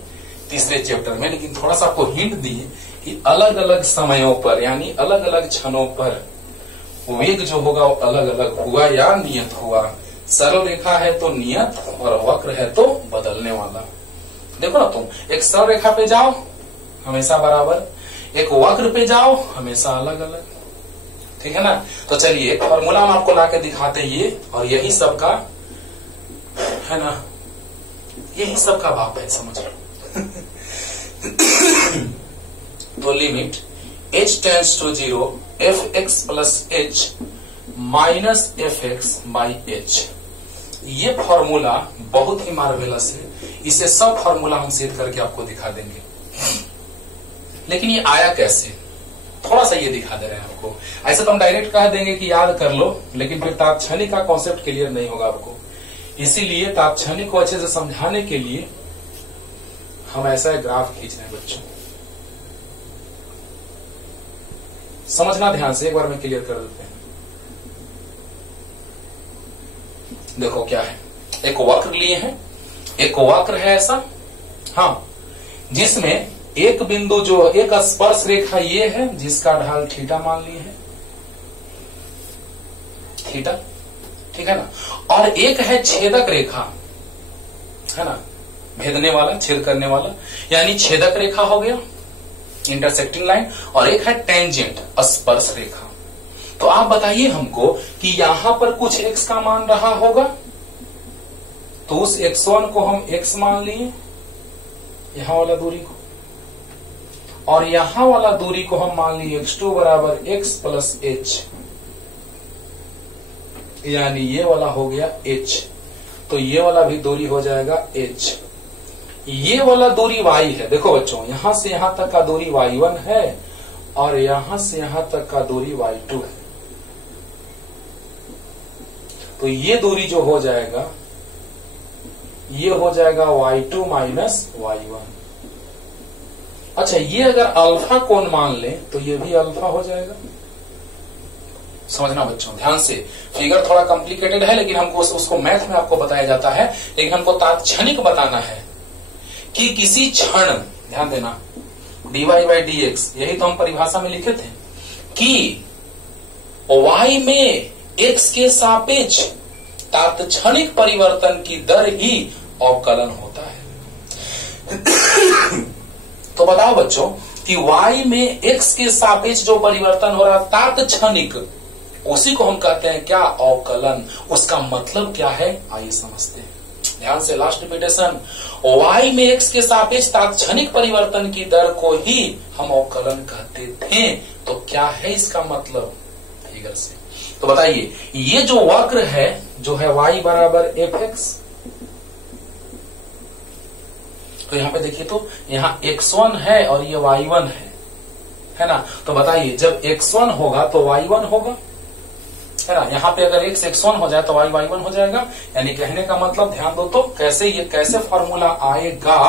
तीसरे चैप्टर में, लेकिन थोड़ा सा आपको हिंट दिए कि अलग अलग समयों पर यानी अलग अलग क्षणों पर वेग जो होगा वो अलग अलग हुआ या नियत हुआ। सरल रेखा है तो नियत, और वक्र है तो बदलने वाला। देखो ना, तुम एक सरल रेखा पे जाओ हमेशा बराबर, एक वक्र पे जाओ हमेशा अलग अलग, ठीक है ना? तो चलिए एक फॉर्मूला हम आपको लाके दिखाते हैं ये, और यही सबका है ना, यही सबका बाप है, समझ लो। तो limit h tends to 0 fx plus h minus fx by h, ये फॉर्मूला बहुत ही मार्वेलस है। इसे सब फॉर्मूला हम सेट करके आपको दिखा देंगे, लेकिन ये आया कैसे थोड़ा सा ये दिखा दे रहे हैं आपको। ऐसे तो हम डायरेक्ट कह देंगे कि याद कर लो, लेकिन फिर तात्क्षणिक का कॉन्सेप्ट क्लियर नहीं होगा आपको। इसीलिए तात्क्षणिक को अच्छे से समझाने के लिए हम ऐसा ग्राफ खींच रहे हैं बच्चों। समझना ध्यान से, एक बार में क्लियर कर देते हैं। देखो क्या है, एक वक्र लिए हैं, एक वक्र है ऐसा, हाँ, जिसमें एक बिंदु जो एक स्पर्श रेखा ये है जिसका ढाल थीटा मान लिए है, थीटा, ठीक है ना? और एक है छेदक रेखा, है ना, भेदने वाला, छेद करने वाला, यानी छेदक रेखा हो गया, इंटरसेक्टिंग लाइन, और एक है टेंजेंट, स्पर्श रेखा। तो आप बताइए हमको कि यहां पर कुछ x का मान रहा होगा, तो उस x1 को हम x मान लिए, यहां वाला दूरी को, और यहां वाला दूरी को हम मान लिए x2 बराबर x प्लस h, यानी ये वाला हो गया h, तो ये वाला भी दूरी हो जाएगा h। ये वाला दूरी y है। देखो बच्चों, यहां से यहां तक का दूरी y1 है, और यहां से यहां तक का दूरी y2 है। तो ये दूरी जो हो जाएगा, ये हो जाएगा y2 माइनस y1। अच्छा, ये अगर अल्फा कोण मान ले तो ये भी अल्फा हो जाएगा। समझना बच्चों ध्यान से, फिगर थोड़ा कॉम्प्लिकेटेड है, लेकिन हमको उसको मैथ में आपको बताया जाता है, लेकिन हमको तात्क्षणिक बताना है कि किसी क्षण, ध्यान देना, dy/dx, यही तो हम परिभाषा में लिखे थे कि y में x के सापेक्ष तात्क्षणिक परिवर्तन की दर ही अवकलन होता है। तो बताओ बच्चों कि y में x के सापेक्ष जो परिवर्तन हो रहा है तात्क्षणिक, उसी को हम कहते हैं क्या? अवकलन। उसका मतलब क्या है आइए समझते हैं ध्यान से। लास्ट रिपीटेशन, y में x के सापेक्ष तात्क्षणिक परिवर्तन की दर को ही हम अवकलन कहते थे। तो क्या है इसका मतलब फिगर से? तो बताइए, ये जो वक्र है जो है y बराबर fx, तो यहां पे देखिए तो यहाँ x1 है और ये y1 है ना? तो बताइए जब x1 होगा तो y1 होगा, है ना? यहाँ पे अगर x1 हो जाए तो y y1 हो जाएगा। यानी कहने का मतलब, ध्यान दो तो, कैसे फॉर्मूला आएगा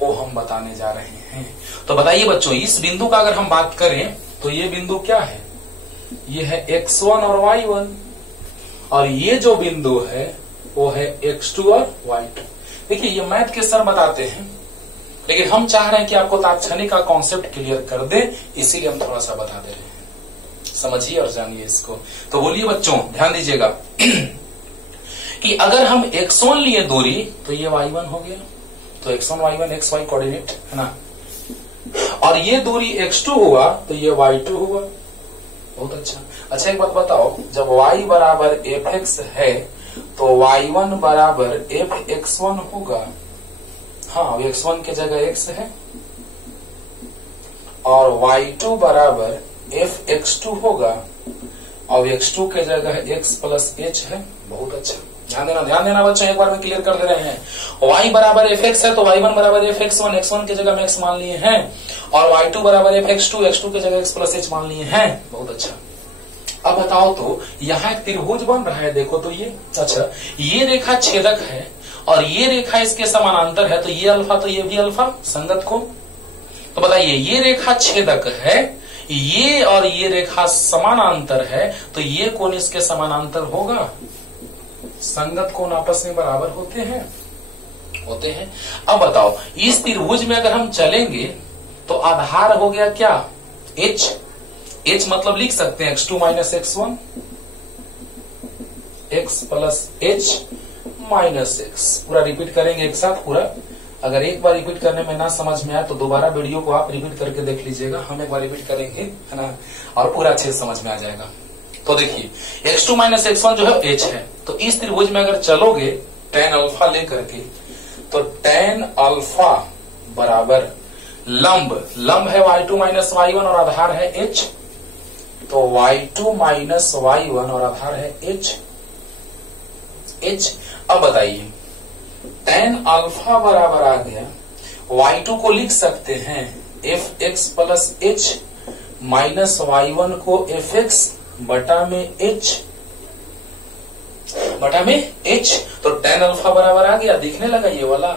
वो हम बताने जा रहे हैं। तो बताइए बच्चों, इस बिंदु का अगर हम बात करें तो ये बिंदु क्या है? ये है x1 और y1, और ये जो बिंदु है वो है x2 और y2। देखिए ये मैथ के सर बताते हैं, लेकिन हम चाह रहे हैं कि आपको तात्क्षणिक का कॉन्सेप्ट क्लियर कर दे, इसीलिए हम थोड़ा सा बता दे रहे हैं। समझिए और जानिए इसको। तो बोलिए बच्चों, ध्यान दीजिएगा कि अगर हम x1 लिए दूरी तो ये y1 हो गया, तो x1 y1 x y coordinate है ना, और ये दूरी x2 हुआ तो ये y2 हुआ। बहुत अच्छा। एक बात बताओ, जब y बराबर fx है तो y1 बराबर fx1 होगा। हाँ, x1 के जगह x है, और y2 बराबर fx2 होगा, और x2 के जगह x प्लस h है। बहुत अच्छा, ध्यान देना बच्चों, एक बार में क्लियर कर दे रहे हैं। y बराबर fx है तो y1 बराबर fx1, x1 के जगह में x मान लिए हैं, और y2 बराबर fx2, x2 के जगह x प्लस h मान लिए हैं। बहुत अच्छा। अब बताओ तो यहाँ एक त्रिभुज बन रहा है, देखो तो ये, अच्छा ये रेखा छेदक है और ये रेखा इसके समानांतर है, तो ये अल्फा तो ये भी अल्फा, संगत कोण। तो बताइए, ये रेखा छेदक है, ये और ये रेखा समानांतर है, तो ये कोण इसके समानांतर होगा। संगत कोण आपस में बराबर होते हैं। अब बताओ, इस त्रिभुज में अगर हम चलेंगे तो आधार हो गया क्या? h मतलब लिख सकते हैं x2 minus x1, x plus h minus x। पूरा रिपीट करेंगे एक साथ पूरा। अगर एक बार रिपीट करने में ना समझ में आए तो दोबारा वीडियो को आप रिपीट करके देख लीजिएगा। हम एक बार रिपीट करेंगे, है ना, और पूरा अच्छे से समझ में आ जाएगा। तो देखिए, x2 माइनस x1 जो है h है, तो इस त्रिभुज में अगर चलोगे tan अल्फा लेकर के, तो tan अल्फा बराबर लंब है y2 माइनस y1 और आधार है h, तो y2 माइनस y1 और आधार है h। अब बताइए, tan अल्फा बराबर आ गया, y2 को लिख सकते हैं fx plus h, minus y1 को fx बटा में h। तो tan अल्फा बराबर आ गया, दिखने लगा ये वाला।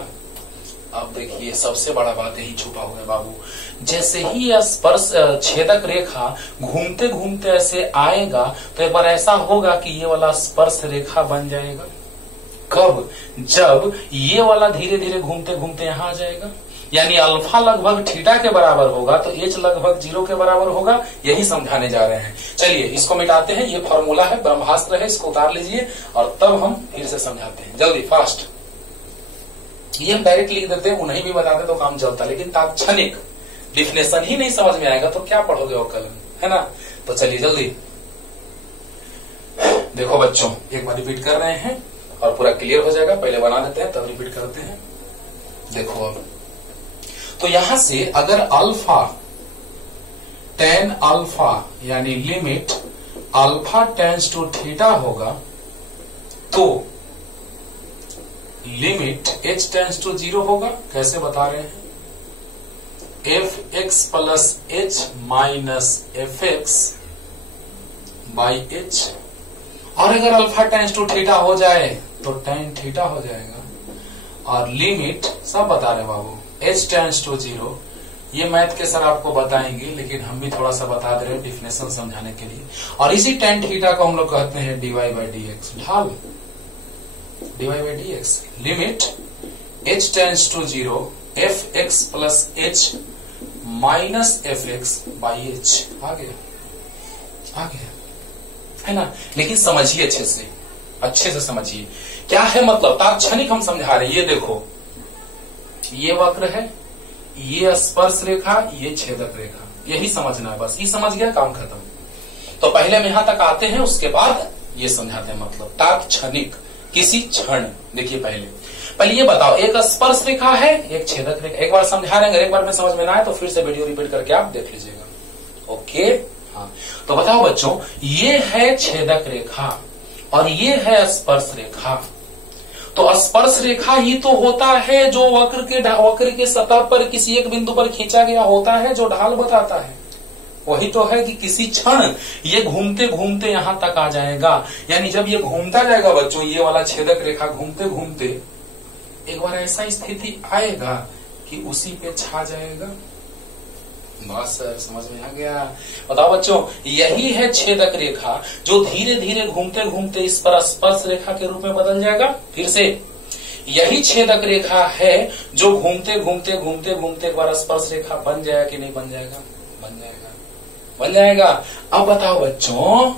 अब देखिए, सबसे बड़ा बात यही छुपा हुआ है बाबू। जैसे ही यह स्पर्श छेदक रेखा घूमते घूमते ऐसे आएगा तो एक बार ऐसा होगा कि ये वाला स्पर्श रेखा बन जाएगा। कब? जब ये वाला धीरे धीरे घूमते घूमते यहाँ आ जाएगा, यानी अल्फा लगभग थीटा के बराबर होगा तो h लगभग 0 के बराबर होगा। यही समझाने जा रहे हैं। चलिए इसको मिटाते हैं, ये फॉर्मूला है, ब्रह्मास्त्र है, इसको उतार लीजिए और तब हम फिर से समझाते हैं। जल्दी फास्ट। ये हम डायरेक्ट लिख देते हैं, उन्हें भी बताते तो काम चलता, लेकिन तात्क्षणिक डिफिनेशन ही नहीं समझ में आएगा तो क्या पढ़ोगे अवकलन, है ना। तो चलिए जल्दी देखो बच्चों, एक बार रिपीट कर रहे हैं और पूरा क्लियर हो जाएगा। पहले बना देते हैं तब रिपीट करते हैं। देखो अब तो यहां से अगर अल्फा tan अल्फा यानी limit alpha tends to theta होगा तो लिमिट h टेंस टू 0 होगा। कैसे बता रहे हैं? fx plus h minus fx by h। और अगर अल्फा टेंस टू थीटा हो जाए तो tan थीटा हो जाएगा। और लिमिट सब बता रहे बाबू, h टेंस टू 0। ये मैथ के सर आपको बताएंगे, लेकिन हम भी थोड़ा सा बता दे रहे हैं डिफिनेशन समझाने के लिए। और इसी tan थीटा को हम लोग कहते हैं dy बाई dx। ढाल dy by dx। Limit h tends to 0 fx plus h minus f x by h. आ गया है ना। लेकिन समझिए अच्छे से समझिए क्या है मतलब, तात्क्षणिक हम समझा रहे हैं। ये देखो, ये वक्र है, ये स्पर्श रेखा, ये छेदक रेखा, यही समझना है बस। ये समझ गया, काम खत्म। तो पहले हम यहां तक आते हैं, उसके बाद ये समझाते हैं मतलब तात्क्षणिक, किसी क्षण। देखिए पहले ये बताओ, एक स्पर्श रेखा है, एक छेदक रेखा। एक बार समझा रहे हैं, एक बार में समझ में ना आए तो फिर से वीडियो रिपीट करके आप देख लीजिएगा। ओके, हाँ। तो बताओ बच्चों, ये है छेदक रेखा और ये है स्पर्श रेखा। तो स्पर्श रेखा ही तो होता है जो वक्र के सतह पर किसी एक बिंदु पर खींचा गया होता है, जो ढाल बताता है। वही तो है कि किसी क्षण ये घूमते घूमते यहां तक आ जाएगा। यानी जब ये घूमता जाएगा बच्चों, ये वाला छेदक रेखा घूमते घूमते एक बार ऐसा स्थिति आएगा कि उसी पे छा जाएगा। बस समझ में आ गया। बताओ बच्चों, यही है छेदक रेखा जो धीरे धीरे घूमते घूमते इस पर स्पर्श रेखा के रूप में बदल जाएगा। फिर से, यही छेदक रेखा है जो घूमते घूमते घूमते घूमते एक बार स्पर्श रेखा बन जाएगा कि नहीं बन जाएगा? बन जाएगा। अब बताओ बच्चों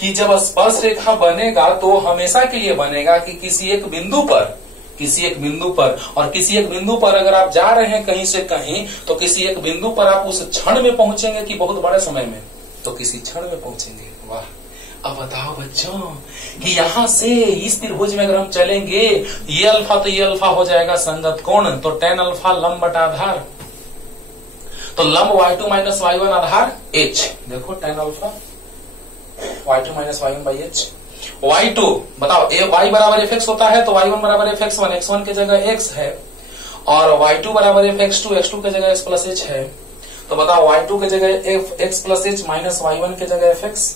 कि जब स्पर्श रेखा बनेगा तो हमेशा के लिए बनेगा कि किसी एक बिंदु पर और किसी एक बिंदु पर अगर आप जा रहे हैं कहीं से कहीं, तो किसी एक बिंदु पर आप उस क्षण में पहुंचेंगे कि बहुत बड़े समय में, तो किसी क्षण में पहुंचेंगे। वाह। अब बताओ बच्चों कि यहां से इस त्रिभुज में अगर हम चलेंगे, ये अल्फा तो ये अल्फा हो जाएगा संगत कोण, तो tan अल्फा लंब बटा आधार, तो लंब y2 माइनस y1 आधार h। देखो tan alpha y2 minus y1 by h। y2 बताओ, y बराबर fx होता है तो y1 बराबर fx1, x1 के जगह x है, और y2 बराबर fx2, x2 के जगह x प्लस h है। तो बताओ y2 के जगह x plus h minus y1 के जगह fx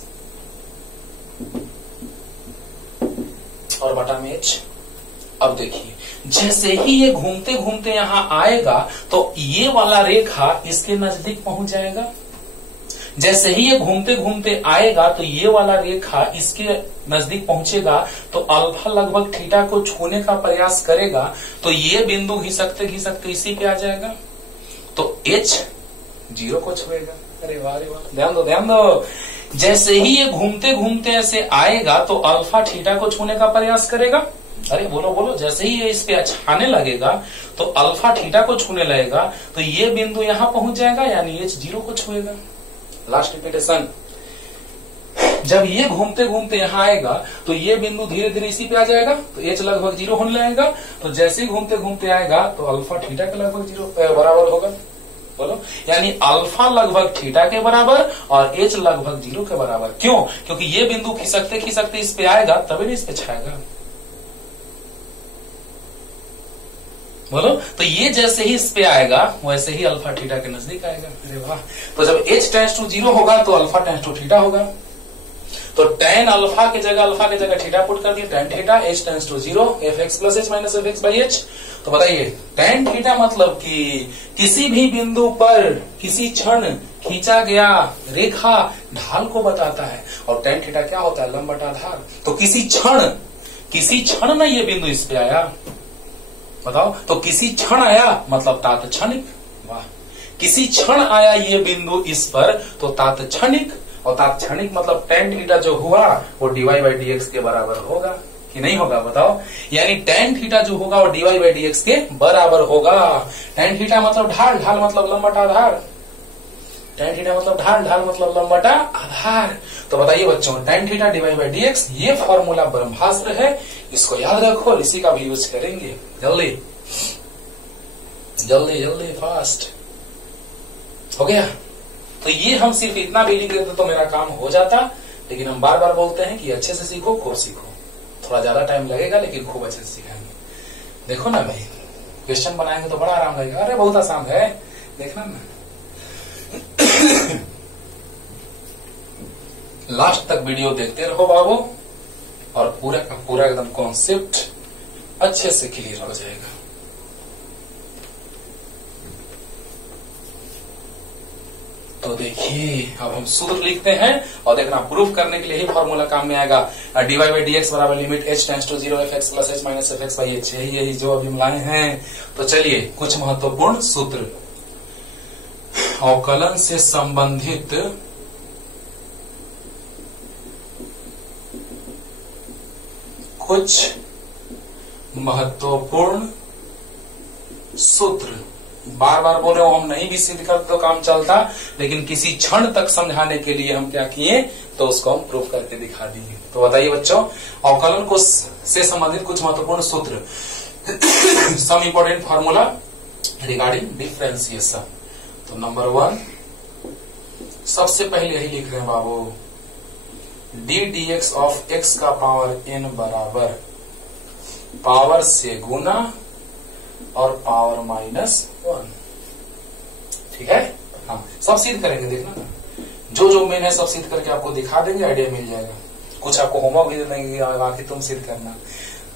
और बटा में h। अब देखिए, जैसे ही ये घूमते घूमते यहां आएगा तो ये वाला रेखा इसके नजदीक पहुंच जाएगा। जैसे ही ये घूमते घूमते आएगा तो ये वाला रेखा इसके नजदीक पहुंचेगा, तो अल्फा लगभग थीटा को छूने का प्रयास करेगा, तो ये बिंदु घिसकते घिसकते इसी पे आ जाएगा, तो h 0 को छुएगा। अरे वाह रे वाह, ध्यान दो। जैसे ही ये घूमते घूमते ऐसे आएगा तो अल्फा थीटा को छूने का प्रयास करेगा। अरे बोलो, जैसे ही ये इस पे छाने लगेगा तो अल्फा थीटा को छूने लगेगा, तो ये बिंदु यहां पहुंच जाएगा, यानी h 0 को छुएगा। लास्ट रिपीटेशन, जब ये घूमते घूमते यहां आएगा तो ये बिंदु धीरे धीरे इसी पे आ जाएगा, तो h लगभग 0 होने लगेगा। तो जैसे ही घूमते घूमते आएगा तो अल्फा थीटा के लगभग 0 बराबर होगा। बोलो, यानी अल्फा लगभग थीटा के बराबर और h लगभग 0 के बराबर। क्यों? क्योंकि ये बिंदु खिसकते खिसकते इस पे आएगा, तभी नहीं इस पे छाएगा। बोलो, तो ये जैसे ही इस पे आएगा वैसे ही अल्फा थीटा के नजदीक आएगा। अरे वाह। तो जब h टेंड्स टू 0 होगा तो अल्फा टेंड्स टू थीटा होगा, तो tan अल्फा के जगह थीटा पुट कर दिया, tan theta, h tends to 0, fx plus h minus fx by h। तो बताइए, tan थीटा मतलब कि किसी भी बिंदु पर किसी क्षण खींचा गया रेखा ढाल को बताता है, और tan थीटा क्या होता है? लंब बटा आधार। तो किसी क्षण ना ये बिंदु इस पे आया। बताओ, तो किसी क्षण आया मतलब तात्क्षणिक। वाह। किसी क्षण आया ये बिंदु इस पर तो तात्क्षणिक, और तात्क्षणिक मतलब tan थीटा जो हुआ वो dy बाई dx के बराबर होगा कि नहीं होगा? बताओ, यानी tan थीटा जो होगा वो dy बाई dx के बराबर होगा। tan थीटा मतलब ढाल मतलब लंब बटा आधार, tan थीटा मतलब ढाल मतलब लंब बटा आधार। तो बताइए बच्चों, tan theta dy by dx, ये फॉर्मूला ब्रह्मास्त्र है, इसको याद रखो और इसी का भी यूज करेंगे। जल्दी फास्ट हो गया। तो ये हम सिर्फ इतना भी लिख देते तो मेरा काम हो जाता, लेकिन हम बार बार बोलते हैं कि अच्छे से सीखो, खूब सीखो। थोड़ा ज्यादा टाइम लगेगा लेकिन खूब अच्छे से सिखाएंगे। देखो ना भाई, क्वेश्चन बनाएंगे तो बड़ा आराम लगेगा। अरे बहुत आसान है, देखना ना। लास्ट तक वीडियो देखते रहो बाबू, और पूरा का पूरा एकदम कॉन्सेप्ट अच्छे से क्लियर हो जाएगा। तो देखिए, अब हम सूत्र लिखते हैं और देखना प्रूफ करने के लिए ही फॉर्मूला काम में आएगा। dy बाई dx बराबर limit h tends to 0 fx plus h minus fx by h, यही जो अभी हम लाए हैं। तो चलिए कुछ महत्वपूर्ण सूत्र। अवकलन से संबंधित कुछ महत्वपूर्ण सूत्र, बार बार बोल रहे हो, हम नहीं भी सिद्ध करते तो काम चलता, लेकिन किसी क्षण तक समझाने के लिए हम क्या किए, तो उसको हम प्रूफ करके दिखा दिए। तो बताइए बच्चों, अवकलन को से संबंधित कुछ महत्वपूर्ण सूत्र, some important formula regarding differentiation. तो नंबर 1 सबसे पहले यही लिख रहे हैं बाबू, डी dx ऑफ x का पावर n बराबर पावर से गुना और पावर -1। ठीक है, हाँ सब सिद्ध करेंगे, देखना ना, जो मेन है सब सिद्ध करके आपको दिखा देंगे, आइडिया मिल जाएगा। कुछ आपको होमवर्क भी दे देंगे, आखिर तुम सिद्ध करना।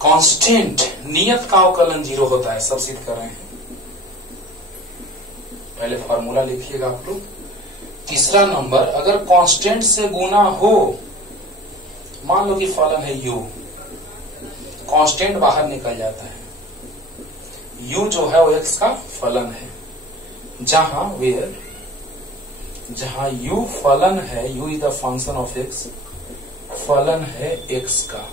कांस्टेंट नियत का अवकलन 0 होता है, सब सिद्ध कर रहे हैं। पहले फॉर्मूला लिखिएगा आप लोग। तीसरा नंबर, अगर कांस्टेंट से गुना हो, मान लो कि फलन है u, कांस्टेंट बाहर निकल जाता है, u जो है वो x का फलन है, जहां u फलन है, u is the function of x, फलन है x का।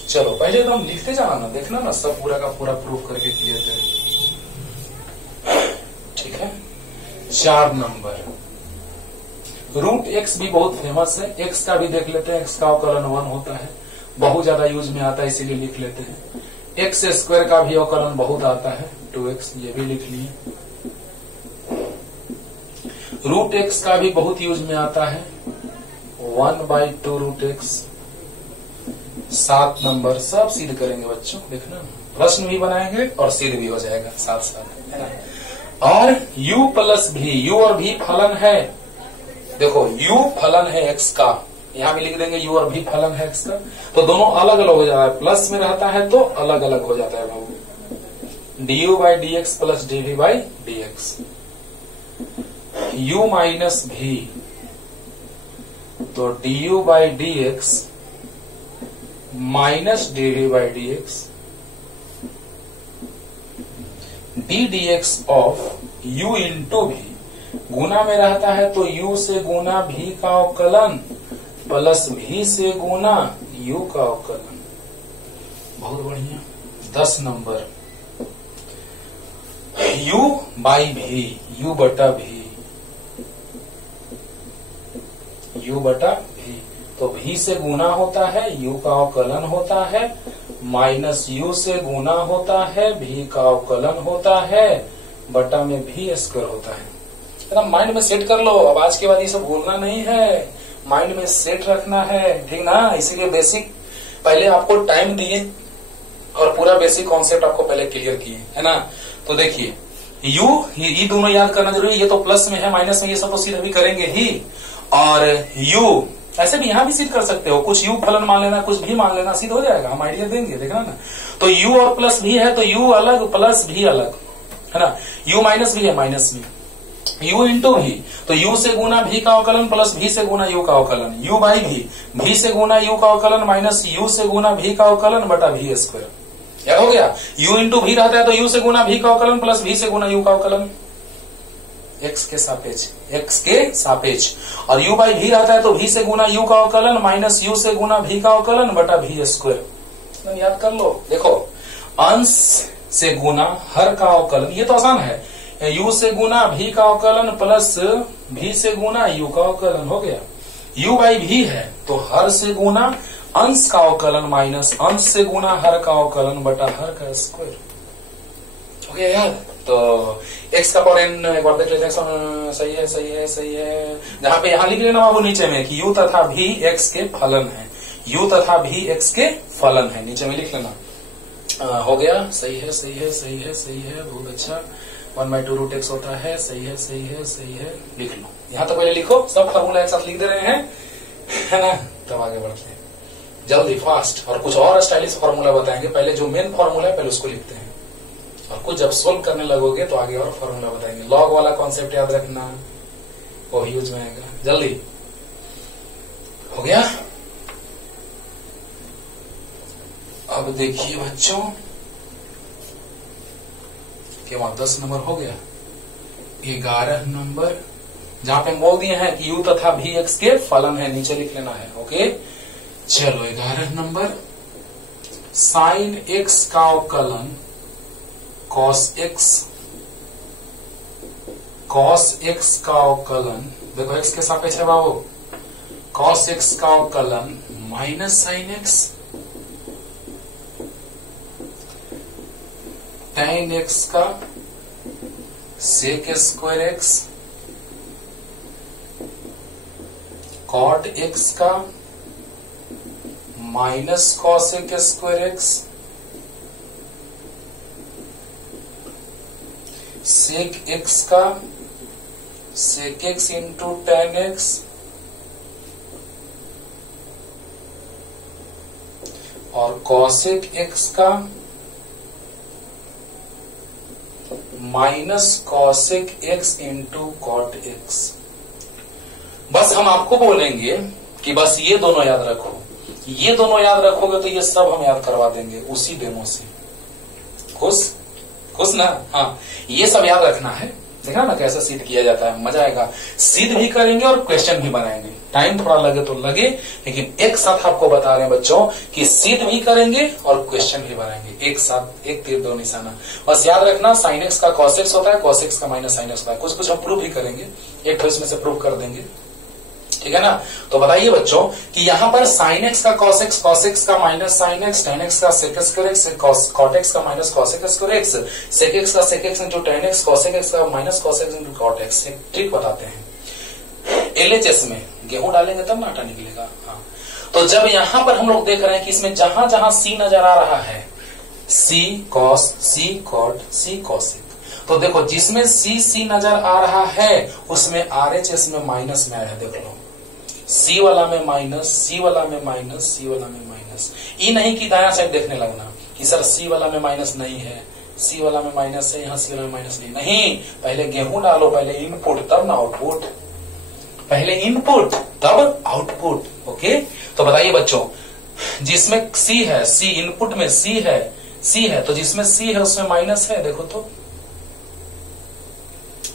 चलो पहले तो हम लिखते जाना ना, देखना ना, सब पूरा का पूरा प्रूफ करके क्लियर करें। ठीक है, 4 नंबर, रूट एक्स भी बहुत फेमस है, एक्स का भी देख लेते हैं, एक्स का अवकलन 1 होता है, बहुत ज्यादा यूज में आता है, इसीलिए लिख लेते हैं। एक्स स्क्वायर का भी अवकलन बहुत आता है, 2x, ये भी लिख लिए। रूट एक्स का भी बहुत यूज में आता है, 1/2 रूट एक्स। 7 नंबर, सब सिद्ध करेंगे बच्चों, देखना, प्रश्न भी बनाएंगे और सिद्ध भी हो जाएगा साथ साथ, है ना। और u प्लस भी, u और भी फलन है, देखो u फलन है x का, यहां भी लिख देंगे u और भी फलन है x का, तो दोनों अलग अलग हो जाता है, प्लस में रहता है तो अलग अलग हो जाता है बाबू। du/dx plus dv/dx, u minus भी, तो du/dx minus dv/dx, ddx of u into भी, गुना में रहता है तो u से गुना भी का अवकलन प्लस भी से गुना u का अवकलन। बहुत बढ़िया। 10 नंबर, u बाई भी, u बटा भी, u बटा भी, तो भी से गुना होता है, u का अवकलन होता है, माइनस u से गुना होता है, भी का अवकलन होता है, बटा में भी स्क्वायर होता है। माइंड में सेट कर लो, अब आज के बाद ये सब भूलना नहीं है, माइंड में सेट रखना है, ठीक ना। इसीलिए बेसिक पहले आपको टाइम दिए और पूरा बेसिक कॉन्सेप्ट आपको पहले क्लियर किए, है ना। तो देखिए u, ये दोनों याद करना जरूरी है, ये तो प्लस में है, माइनस में, ये सब तो सिद्ध भी करेंगे ही। और u ऐसे भी यहां भी सिद्ध कर सकते हो, कुछ u फलन मान लेना, कुछ भी मान लेना, सिद्ध हो जाएगा, हम आइडिया देंगे, देखना ना। तो u और प्लस भी है तो u अलग, प्लस भी अलग, है ना। u माइनस भी है, माइनस भी, u इंटू भी, तो u से गुना भी का अवकलन प्लस भी से गुना u का अवकलन, u बाई भी से गुना u का अवकलन माइनस u से गुना भी का अवकलन बटा भी स्क्वायर। याद हो गया, u इंटू भी रहता है तो u से गुना भी का अवकलन प्लस भी से गुना u का अवकलन, x के सापेक्ष, और u बाई भी रहता है तो भी से गुना u का अवकलन माइनस u से गुना भी का अवकलन बटा भी स्क्वायर। याद कर लो, देखो अंश से गुना हर का अवकलन, ये तो आसान है, u से गुना भी का अवकलन प्लस भी से गुना u का अवकलन हो गया। u बाई भी है तो हर से गुना अंश का अवकलन माइनस अंश से गुना हर का अवकलन बटा हर का स्क्वायर हो गया यार। तो x का पावर n एक बार देख लेते हैं, सही है। जहां पे यहां लिख लेना बाबू नीचे में कि u तथा भी x के फलन है, u तथा भी x के फलन है, नीचे में लिख लेना। हो गया, सही है, बहुत अच्छा। 1/2 रूट एक्स होता है, सही है, लिख लो। यहाँ तो पहले लिखो, सब फार्मूला एक साथ लिख दे रहे हैं, है ना। तब आगे बढ़ते हैं जल्दी, फास्ट। और कुछ और स्टाइलिश फार्मूला बताएंगे, पहले जो मेन फार्मूला है पहले उसको लिखते हैं, और कुछ जब सोल्व करने लगोगे तो आगे और फार्मूला बताएंगे। लॉग वाला कॉन्सेप्ट याद रखना, वो यूज में आएगा। जल्दी हो गया। अब देखिए बच्चों, 10 नंबर हो गया। 11 नंबर, जहां पे हम बोल दिए हैं कि u तथा vx के फलन है, नीचे लिख लेना है। ओके, चलो 11 नंबर, साइन x का अवकलन cos x का अवकलन, देखो x के सापेक्ष है बाबू, cos x का अवकलन minus sine x, tan x का sec square x, cot x का minus cosec square x, sec x का sec x into tan x, और cosec x का minus cosec x into cot x। बस हम आपको बोलेंगे कि बस ये दोनों याद रखो, ये दोनों याद रखोगे तो ये सब हम याद करवा देंगे उसी डेमो से। खुश ना? हाँ, ये सब याद रखना है। देखा ना कैसा सीध किया जाता है, मजा आएगा। सीध भी करेंगे और क्वेश्चन भी बनाएंगे, टाइम थोड़ा लगे तो लगे, लेकिन एक साथ आपको बता रहे हैं बच्चों कि सीध भी करेंगे और क्वेश्चन भी बनाएंगे एक साथ, एक तीर दो निशाना। बस याद रखना, साइन एक्स का कॉस एक्स होता है, कॉस एक्स का माइनस साइन एक्स होता है। कुछ हम प्रूव भी करेंगे, एक तो इसमें से प्रूव कर देंगे, ठीक है ना। तो बताइए बच्चों कि यहाँ पर साइन एक्स का कॉस एक्स का minus sine x, tan x का sec square x, cot x का minus cosec square x, sec x का sec x into tan x, cosec x का minus cosec into cot x. एक trick बताते हैं, LHS में गेहूं डालेंगे तब ना आटा निकलेगा। हाँ, तो जब यहाँ पर हम लोग देख रहे हैं कि इसमें जहां जहां सी नजर आ रहा है, सी कॉस, सी कॉट, सी कॉसेक, तो देखो जिसमें सी नजर आ रहा है उसमें आरएचएस में माइनस में आया है। देख लो, सी वाला में माइनस, सी वाला में माइनस, सी वाला में माइनस। ये नहीं कि दाया साइड देखने लगना कि सर सी वाला में माइनस नहीं है, सी वाला में माइनस है, यहाँ सी वाला में माइनस नहीं। पहले गेहूं डालो, पहले इनपुट तब ना आउटपुट, पहले इनपुट तब आउटपुट। ओके, तो बताइए बच्चों, जिसमें सी है, सी इनपुट में सी है, तो जिसमें सी है उसमें माइनस है। देखो तो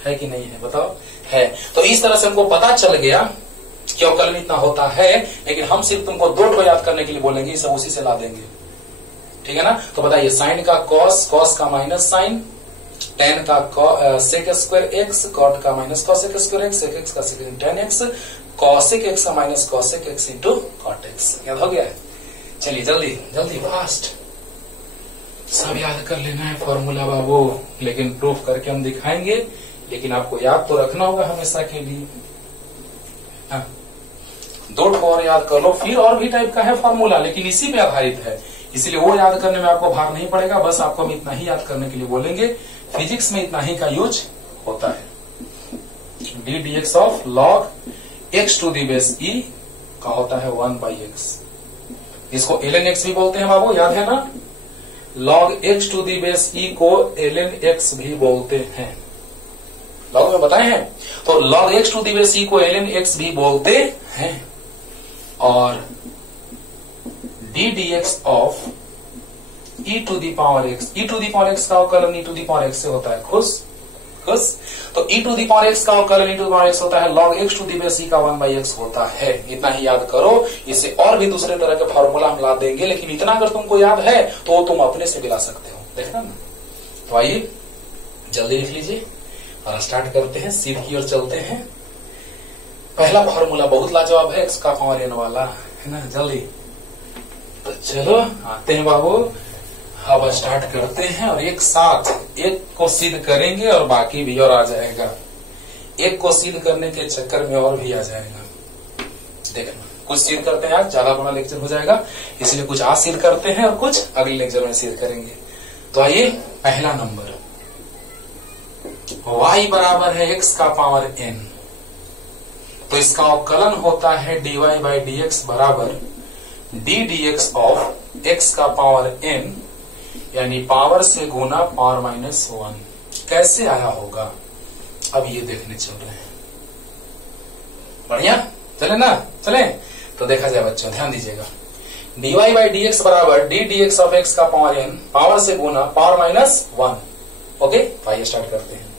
है कि नहीं है, बताओ है। तो इस तरह से हमको पता चल गया कि अवकलन इतना होता है, लेकिन हम सिर्फ तुमको दो ठो याद करने के लिए बोलेंगे, इसे उसी से ला देंगे, ठीक है ना। तो बताइए, साइन का कॉस, कॉस का माइनस साइन, टेन का सेक स्क्वायर एक्स, कॉट का minus cosec square x, sec x का sec tan x, cosec x का minus cosec x into cot x. याद हो गया है? चलिए जल्दी जल्दी फास्ट सब याद कर लेना है फॉर्मूला बाबू, लेकिन प्रूफ करके हम दिखाएंगे, लेकिन आपको याद तो रखना होगा हमेशा के लिए। हाँ, दो ठो और याद कर लो, फिर और भी टाइप का है फॉर्मूला, लेकिन इसी पे आधारित है, इसलिए वो याद करने में आपको भार नहीं पड़ेगा। बस आपको हम इतना ही याद करने के लिए बोलेंगे, फिजिक्स में इतना ही का यूज होता है। D d x of log x to the base e का होता है 1/x, इसको ln x भी बोलते हैं बाबू, याद है ना। Log x to the base e को ln x भी बोलते हैं, लॉग में बताए हैं। तो log x to the base e को ln x भी बोलते हैं, और d d x of e to the power x, e to the power x का अवकलन e to the power x से होता है। खुश? तो e to the power x का अवकलन e to the power x होता है, log x to the base e का 1/x होता है। इतना ही याद करो, इससे और भी दूसरे तरह के फॉर्मूला हम ला देंगे, लेकिन इतना अगर तुमको याद है तो तुम अपने से भी ला सकते हो, देखना ना। तो आइए जल्दी लिख लीजिए और स्टार्ट करते हैं, सीध की ओर चलते हैं। पहला फॉर्मूला बहुत लाजवाब है, x का पावर n वाला, है ना। जल्दी तो चलो आते हैं बाबू, अब स्टार्ट करते हैं और एक साथ एक को सिद्ध करेंगे और बाकी भी और आ जाएगा। एक को सिद्ध करने के चक्कर में और भी आ जाएगा, देखना। कुछ सिद्ध करते हैं, आज ज्यादा बड़ा लेक्चर हो जाएगा, इसलिए कुछ आज सिद्ध करते हैं और कुछ अगले लेक्चर में सिद्ध करेंगे। तो आइए, पहला नंबर, y बराबर है x का पावर n, तो इसका अवकलन होता है dy बाई डी एक्स बराबर D d x of x का पावर n, यानी पावर से गुना पावर -1। कैसे आया होगा अब ये देखने चल रहे हैं। बढ़िया, चले ना, चले तो देखा जाए बच्चों, ध्यान दीजिएगा। dy बाई डी एक्स बराबर D d x of x का पावर n, पावर से गुना पावर -1। ओके, तो आइए स्टार्ट करते हैं।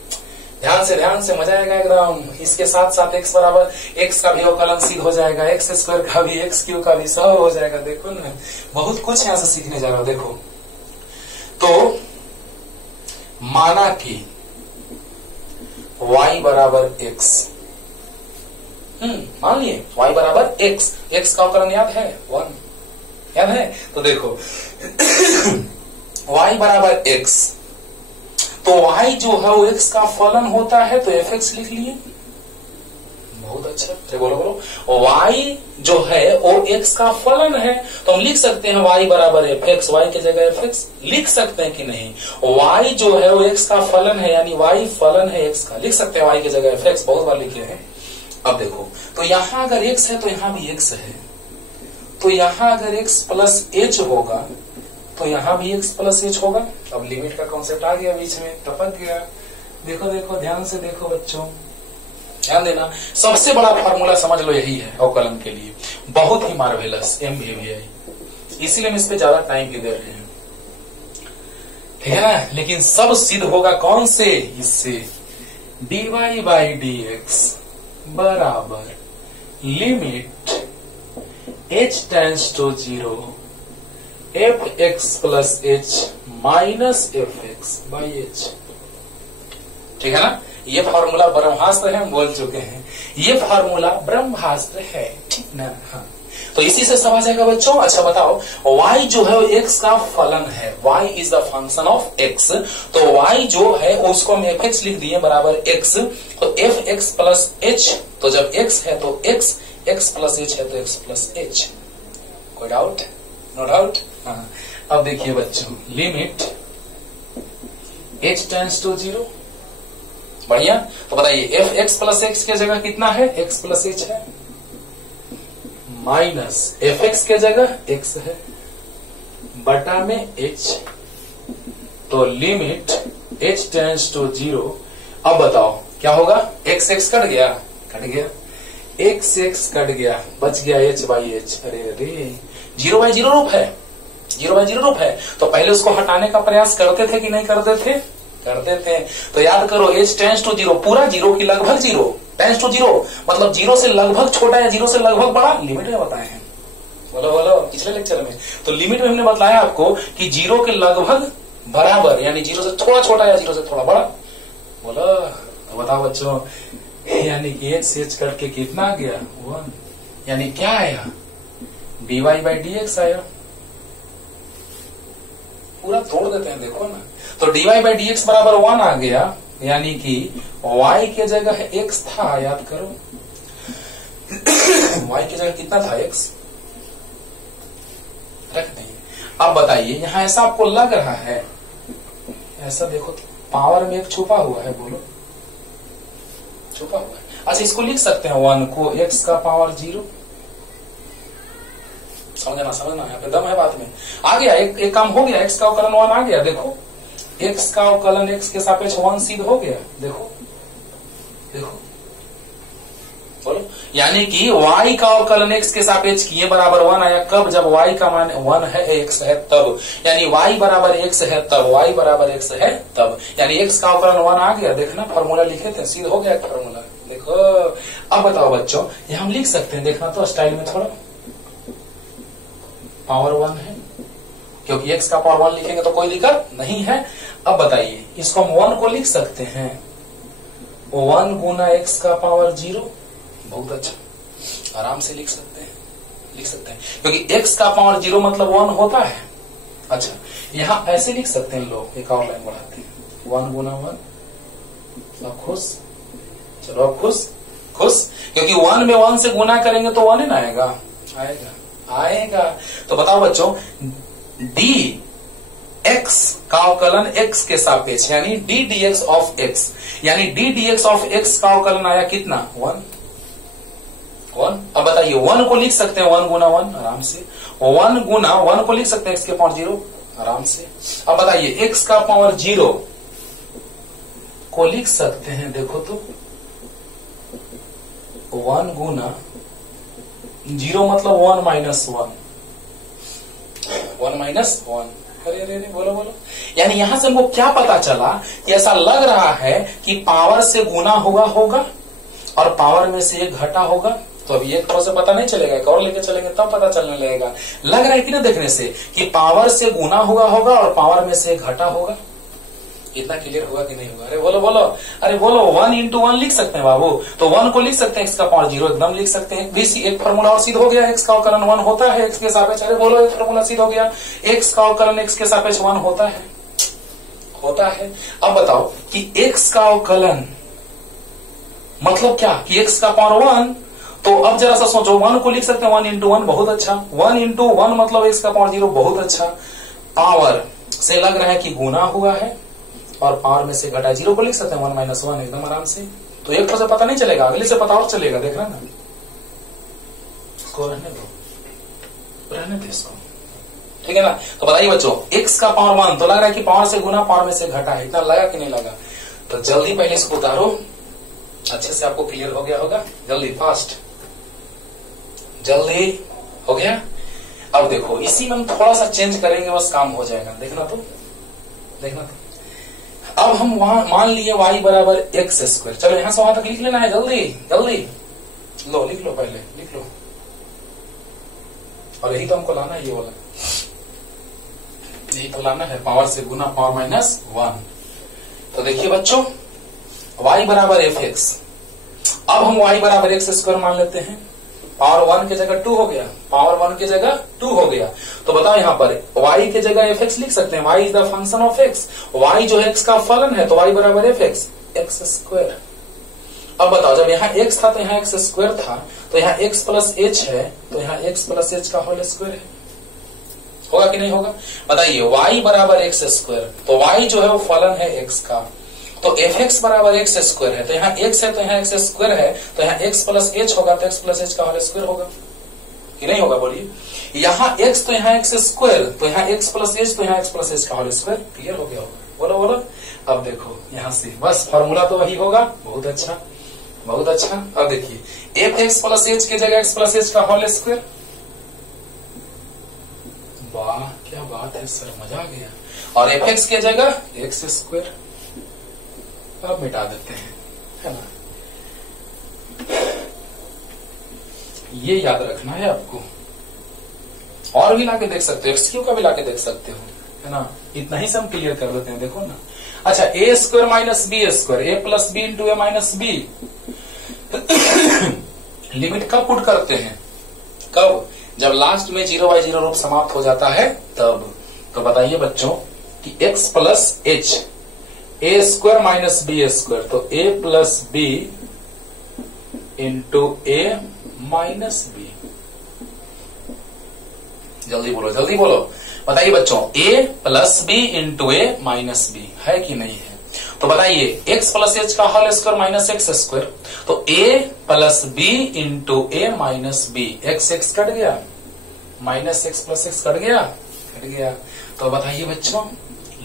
ध्यान से मजा आएगा एकदम। इसके साथ साथ x बराबर x का भी अवकलन सिद्ध हो जाएगा, x स्क्वायर का भी, x क्यूब का भी, सब हो जाएगा। देखो ना, बहुत कुछ यहां से सीखने जा रहा हूं। देखो तो माना कि y बराबर x, मान लिए y बराबर x का अवकलन याद है 1, याद है? तो देखो y बराबर x, तो y जो है वो x का फलन होता है, तो fx लिख लिए। बहुत अच्छा, बोलो y जो है वो x का फलन है, तो हम लिख सकते हैं y बराबर fx, y की जगह fx लिख सकते हैं कि नहीं? y जो है वो x का फलन है, यानी y फलन है x का, लिख सकते हैं y की जगह fx, बहुत बार लिखे हैं। अब देखो, तो यहां अगर x है तो यहां भी x है, तो यहां अगर x प्लस h होगा तो यहां भी x प्लस h होगा। अब लिमिट का कॉन्सेप्ट आ गया बीच में, टपक गया। देखो ध्यान से देखो बच्चों, ध्यान देना। सबसे बड़ा फार्मूला समझ लो यही है अवकलन के लिए, बहुत ही मार्वेलस MVVI, इसीलिए हम इस पे ज्यादा टाइम भी दे रहे हैं, ठीक है ना। लेकिन सब सिद्ध होगा कौन से? इससे dy बाई dx बराबर limit h tends to 0 fx plus h minus fx by h, ठीक है ना। ये फार्मूला ब्रह्मास्त्र है, हम बोल चुके हैं, ये फार्मूला ब्रह्मास्त्र है, ठीक ना। हाँ, तो इसी से समझ आएगा बच्चों। अच्छा बताओ, y जो है वो x का फलन है, y is the function of x, तो y जो है उसको हम fx लिख दिए बराबर x, तो fx प्लस h, तो जब x है तो x प्लस h है तो x प्लस h। कोई डाउट? No doubt. हाँ, अब देखिए बच्चों, लिमिट h टेंड्स टू 0, बढ़िया। तो बताइए fx प्लस x की जगह कितना है? x प्लस h है, माइनस fx के जगह x है बटा में h, तो लिमिट h टेंड्स टू 0। अब बताओ क्या होगा? x कट गया, x कट गया, बच गया h बाई h। अरे 0 बाई 0 रूप है, 0 बाई 0 रूप है, तो पहले उसको हटाने का प्रयास करते थे कि नहीं करते थे? करते थे। तो याद करो, h टेंड्स टू 0, पूरा 0 की लगभग 0, टेंड्स टू 0 मतलब 0 से लगभग छोटा या 0 से लगभग बड़ा, लिमिट में बताए हैं। बोलो पिछले लेक्चर में तो लिमिट में हमने बताया आपको कि 0 के लगभग बराबर, यानी 0 से थोड़ा छोटा या 0 से थोड़ा बड़ा। बोलो, तो बताओ बच्चों, यानी कि h से h करके कितना आ गया? 1, यानी क्या आया? dy बाई dx आया। पूरा तोड़ देते हैं, देखो ना। तो dy बाई dx बराबर 1 आ गया, यानी कि y के जगह x था, याद करो y की जगह कितना था? x रख देंगे। अब बताइए, यहां ऐसा आपको लग रहा है, ऐसा देखो तो पावर में एक छुपा हुआ है, बोलो छुपा हुआ है। अच्छा, इसको लिख सकते हैं 1 को x का पावर 0, समझना यहाँ पे दम है बात में। आ गया, एक काम हो गया, x का अवकलन 1 आ गया। देखो x का अवकलन x के सापेक्ष 1 सिद्ध हो गया। देखो बोलो, यानी कि y का अवकलन x के सापेक्ष किए बराबर 1 आया। कब? जब y का मान 1 है, x है तब, यानी y बराबर x है तब, y बराबर x है तब, यानी x का अवकलन 1 आ गया। देखना, फार्मूला लिखे थे, सिद्ध हो गया फार्मूला। देखो, अब बताओ बच्चों, ये हम लिख सकते हैं, देखना तो स्टाइल में थोड़ा, पावर 1 है, क्योंकि x का पावर 1 लिखेंगे तो कोई दिक्कत नहीं है। अब बताइए, इसको हम 1 को लिख सकते हैं 1 गुना x का पावर 0। बहुत अच्छा, आराम से लिख सकते हैं, क्योंकि x का पावर 0 मतलब 1 होता है। अच्छा, यहां ऐसे लिख सकते हैं लोग, एक और लाइन बढ़ाते हैं, 1 गुना 1। अब खुश, चलो अब खुश, क्योंकि 1 में 1 से गुना करेंगे तो 1 ही ना आएगा। तो बताओ बच्चों, dx का अवकलन x के सापेक्ष, यानी d dx ऑफ x, यानी d dx ऑफ x का अवकलन आया कितना? 1। अब बताइए, 1 को लिख सकते हैं 1 गुना 1 आराम से, 1 गुना 1 को लिख सकते हैं x के पावर 0 आराम से। अब बताइए, x का पावर 0 को लिख सकते हैं, देखो तो 1 गुना 0 मतलब 1 माइनस 1, अरे अरे अरे बोलो बोलो। यानी यहां से हमको क्या पता चला कि ऐसा लग रहा है कि पावर से गुना हुआ होगा और पावर में से एक घटा होगा। तो अभी एक से पता नहीं चलेगा, एक और लेके चलेंगे तब पता चलने लगेगा। लग रहा है कि ना देखने से कि पावर से गुना हुआ होगा और पावर में से एक घटा होगा। इतना क्लियर हुआ कि नहीं हुआ? अरे बोलो बोलो, अरे बोलो। 1 into 1 लिख सकते हैं बाबू, तो 1 को लिख सकते हैं x का पावर 0 एकदम लिख सकते हैं। बीसी एक फॉर्मूला और सिद्ध हो गया, x का अवकलन 1 होता है x के सापेक्ष। अरे बोलो, एक फॉर्मूला सिद्ध हो गया, x का अवकलन x के सापेक्ष 1 होता है, होता है। अब बताओ कि x का अवकलन मतलब क्या कि x का पावर 1, तो अब जरा सा सोचो, 1 को लिख सकते हैं 1 into 1, बहुत अच्छा। 1 into 1 मतलब x का पावर 0, बहुत अच्छा। पावर से लग रहा है कि गुना हुआ है और पावर में से घटा, 0 को लिख सकते हैं 1 - 1 एकदम आराम से। तो एक से पता नहीं चलेगा, अगले से पता और चलेगा, देख रहा ना। इसको रहने दो, रहने दो इसको, ठीक है ना। तो बताइए बच्चों, x का पावर 1 तो लग रहा है कि पावर से गुना पावर में से घटा है, इतना लगा कि नहीं लगा? तो जल्दी पहले इसको उतारो, अच्छे से आपको क्लियर हो गया होगा। जल्दी, फास्ट, जल्दी हो गया। अब देखो, इसी में हम थोड़ा सा चेंज करेंगे, बस काम हो जाएगा। देखना तो, देखना तो। अब हम वहां मान लिए y बराबर x²। चलो यहां से वहां तक लिख लेना है, जल्दी जल्दी लो, लिख लो, पहले लिख लो। और यही तो हमको लाना है, ये वाला यही तो लाना है, पावर से गुना पावर -1। तो देखिए बच्चों, y बराबर fx। अब हम y बराबर x² मान लेते हैं। पावर 1 की जगह 2 हो गया, पावर 1 की जगह 2 हो गया। तो बताओ यहाँ पर y की जगह fx लिख सकते हैं, y is the function of x। y जो है x का फलन है, तो y बराबर fx x²। अब बताओ, जब यहाँ x था तो यहाँ x² था, तो यहाँ x प्लस h है, तो यहाँ x प्लस h का होल स्क्वायर है। होगा कि नहीं होगा? बताइए, y बराबर x², तो y जो है वो फलन है x का, तो fx बराबर x² है, तो यहाँ x है तो यहाँ x² है, तो यहाँ x प्लस h होगा, तो x प्लस h का होल स्क्वायर होगा कि नहीं होगा? बोलिए, यहाँ x तो यहाँ x², तो यहाँ x प्लस h, तो यहाँ x प्लस h का होल स्क्वायर। क्लियर हो गया होगा? बोलो बोलो। अब देखो यहाँ से बस फॉर्मूला तो वही होगा, बहुत अच्छा बहुत अच्छा। अब देखिए, fx प्लस h की जगह x प्लस h का होल स्क्वायर। वाह क्या बात है सर, मजा आ गया। और fx की जगह x²। अब मिटा देते हैं, है ना। ये याद रखना है आपको। और भी लाके देख सकते हो, एक्स क्यू का भी लाके देख सकते हो, है ना। इतना ही से हम क्लियर कर देते हैं, देखो ना। अच्छा, a² - b², a plus b into a minus b. Limit कब पुट करते हैं? कब? जब लास्ट में 0/0 रूप समाप्त हो जाता है तब। तो बताइए बच्चों कि x plus h, a² minus b², तो a plus b into a minus b. जल्दी बोलो जल्दी बोलो, बताइए बच्चों, a plus b into a minus b है कि नहीं है? तो बताइए, x प्लस h का होल स्क्वायर माइनस x², तो a plus b into a minus b. x cut गया, minus x plus x cut गया, कट गया। तो बताइए बच्चों,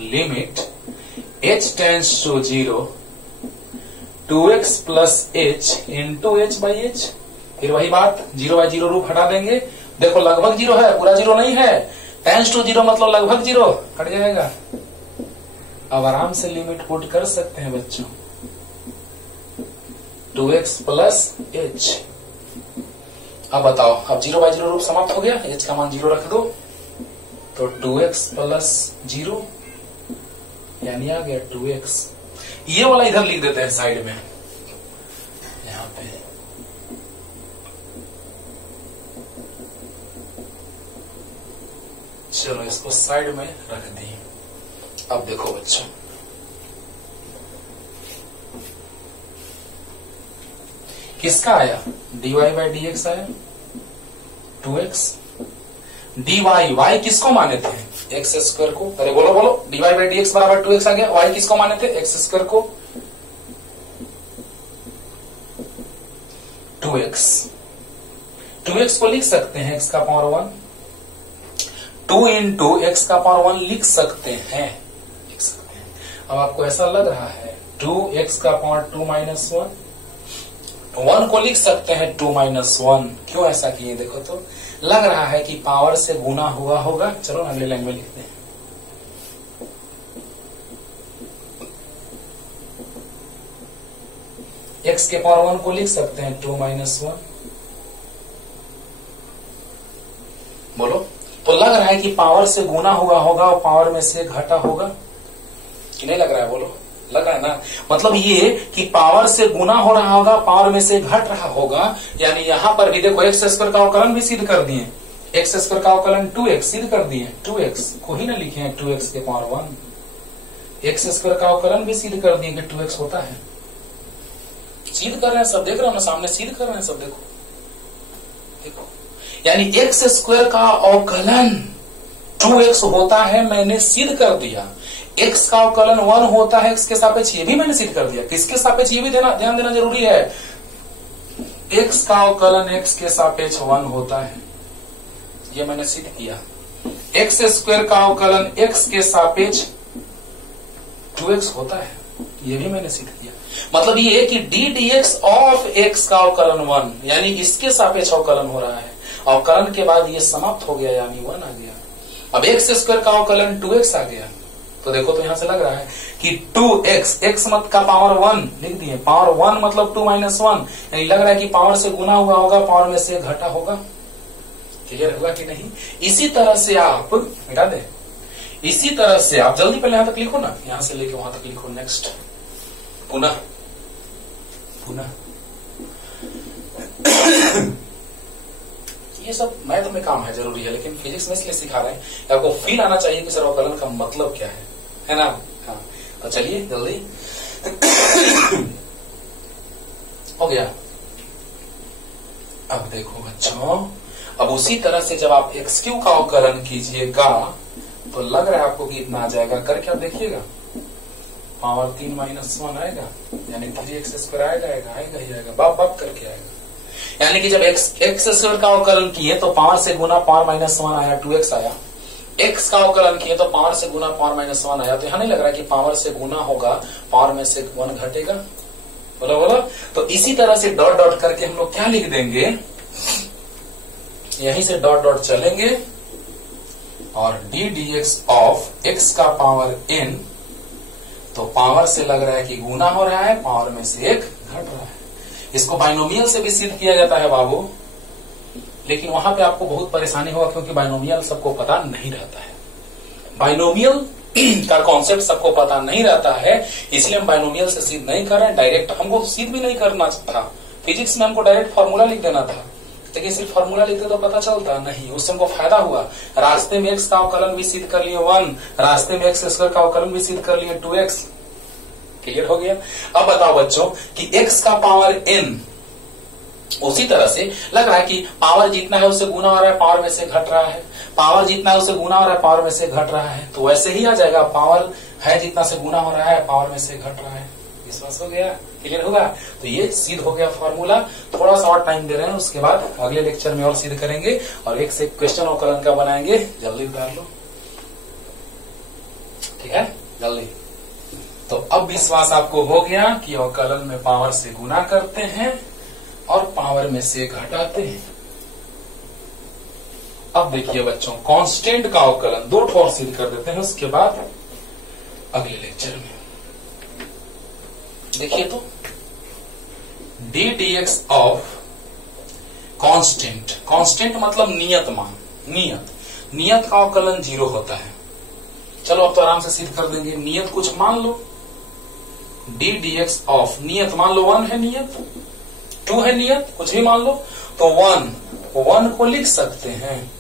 limit h tends to 0 2x plus h into h/h। फिर वही बात, 0/0 रूप हटा देंगे। देखो लगभग 0 है, पूरा 0 नहीं है। टेंड्स टू 0 मतलब लगभग 0 हट जाएगा। अब आराम से लिमिट पुट कर सकते हैं बच्चों, 2x प्लस h। अब बताओ, अब 0/0 रूप समाप्त हो गया, h का मान 0 रख दो, तो 2x प्लस 0 यानी आ गया 2x। ये वाला इधर लिख देते हैं साइड में, यहां पे। चलो इसको साइड में रख दी। अब देखो बच्चों, किसका आया? dy/dx आया, 2x। dy, y किसको माने थे? x² को। अरे बोलो बोलो, dy/dx बराबर 2x आ गया। y किसको माने थे? x² को। 2x को लिख सकते हैं x का पावर 1, 2 इंटू x का पावर 1 लिख सकते हैं, लिख सकते हैं। अब आपको ऐसा लग रहा है 2x का पावर 2 माइनस 1 को लिख सकते हैं 2 माइनस 1। क्यों ऐसा किए? देखो तो, लग रहा है कि पावर से गुना हुआ होगा। चलो अगले लाइन में लिखते हैं, x के पावर 1 को लिख सकते हैं 2 - 1। बोलो, तो लग रहा है कि पावर से गुना हुआ होगा और पावर में से घटा होगा कि नहीं लग रहा है? बोलो, लग रहा है ना? मतलब ये कि पावर से गुना हो रहा होगा, पावर में से घट रहा होगा। यानी यहां पर भी देखो x स्क्वायर का अवकलन भी सिद्ध कर दिए। x स्क्वायर का अवकलन 2x सिद्ध कर दिए। 2x को ही ना लिखे हैं 2x के पावर 1। x स्क्वायर का अवकलन भी सिद्ध कर दिए कि 2x होता है। सिद्ध कर रहे हैं सब, देख रहे हो ना सामने, सिद्ध कर रहे हैं सब। देखो देखो, यानी x स्क्वायर का अवकलन 2x होता है, मैंने सिद्ध कर दिया। x का अवकलन 1 होता है x के सापेक्ष, ये भी मैंने सिद्ध कर दिया। किसके सापेक्ष, ये भी ध्यान देना जरूरी है। x का अवकलन x के सापेक्ष 1 होता है, ये मैंने सिद्ध किया। x स्क्वायर का अवकलन x के सापेक्ष 2x होता है, ये भी मैंने सिद्ध किया। मतलब ये कि d dx ऑफ x का अवकलन 1, यानी इसके सापेक्ष अवकलन हो रहा है। अवकलन के बाद ये समाप्त हो गया, यानी 1 आ गया। अब x स्क्वायर का अवकलन 2x आ गया। तो देखो, तो यहां से लग रहा है कि 2x, x मत का पावर 1 लिख दिए। पावर 1 मतलब 2 - 1, यानी लग रहा है कि पावर से गुना हुआ होगा, पावर में से घटा होगा। क्लियर होगा कि नहीं? इसी तरह से आप मिटा दे, इसी तरह से आप जल्दी पहले यहां तक लिखो ना, यहां से लेके वहां तक लिखो। नेक्स्ट पुनः पुनः ये सब मैथ में काम है, जरूरी है, लेकिन फिजिक्स में इसलिए सिखा रहे हैं आपको फील आना चाहिए कि सर अवकलन का मतलब क्या है ना? हाँ, तो चलिए जल्दी हो गया। अब देखो बच्चों, अब उसी तरह से जब आप x³ का अवकलन कीजिएगा तो लग रहा है आपको कि इतना आ जाएगा। करके आप देखिएगा, पावर 3 - 1 आएगा, यानी 3x² आ जाएगा, आएगा ही आएगा, बाप बाप करके आएगा। यानी कि जब x स्क्वायर का अवकलन किए तो पावर से गुना पावर -1 आया, 2x आया। x का अवकलन किए तो पावर से गुना पावर -1 आया। तो यहां नहीं लग रहा कि पावर से गुना होगा, पावर में से 1 घटेगा। बोलो बोलो। तो इसी तरह से डॉट डॉट करके हम लोग क्या लिख देंगे, यहीं से डॉट डॉट चलेंगे और d dx ऑफ x का पावर n, तो पावर से लग रहा है कि गुना हो रहा है, पावर में से 1 घट रहा है। इसको बाइनोमियल से भी सिद्ध किया जाता है बाबू, लेकिन वहां पे आपको बहुत परेशानी होगा, क्योंकि बाइनोमियल सबको पता नहीं रहता है। बाइनोमियल का कॉन्सेप्ट सबको पता नहीं रहता है, इसलिए हम बाइनोमियल से सिद्ध नहीं कर रहे हैं। डायरेक्ट हमको सिद्ध भी नहीं करना था। फिजिक्स में हमको डायरेक्ट फॉर्मूला लिख देना था, लेकिन सिर्फ फॉर्मूला लिखते तो पता चलता नहीं, उससे हमको फायदा हुआ। रास्ते में x का अवकलन भी सिद्ध कर लिए 1, रास्ते में x स्क्वायर का अवकलन भी सिद्ध कर लिए 2x। क्लियर हो गया? अब बताओ बच्चों कि x का पावर n, उसी तरह से लग रहा है कि पावर जितना है उससे गुना हो रहा है, पावर में से घट रहा है। पावर जितना है उससे गुना हो रहा है, पावर में से घट रहा है। तो वैसे ही आ जाएगा, पावर है जितना से गुना हो रहा है, पावर में से घट रहा है। विश्वास हो गया? क्लियर होगा? तो ये सिद्ध हो गया फॉर्मूला। थोड़ा सा और टाइम दे रहे हैं, उसके बाद अगले लेक्चर में और सिद्ध करेंगे और एक से एक क्वेश्चन अवकलन का बनाएंगे। जल्दी उतार लो, ठीक है? जल्दी। तो अब विश्वास आपको हो गया कि अवकलन में पावर से गुना करते हैं और पावर में से घटाते हैं। अब देखिए बच्चों, कांस्टेंट का अवकलन 2 ठोर सिद्ध कर देते हैं, उसके बाद अगले लेक्चर में। देखिए तो d dx of constant, constant मतलब नियत मान, नियत का अवकलन 0 होता है। चलो अब तो आराम से सिद्ध कर देंगे। नियत कुछ मान लो, d dx ऑफ नियत मान लो 1 है, नियत 2 है, नियत कुछ भी मान लो, तो 1 को लिख सकते हैं।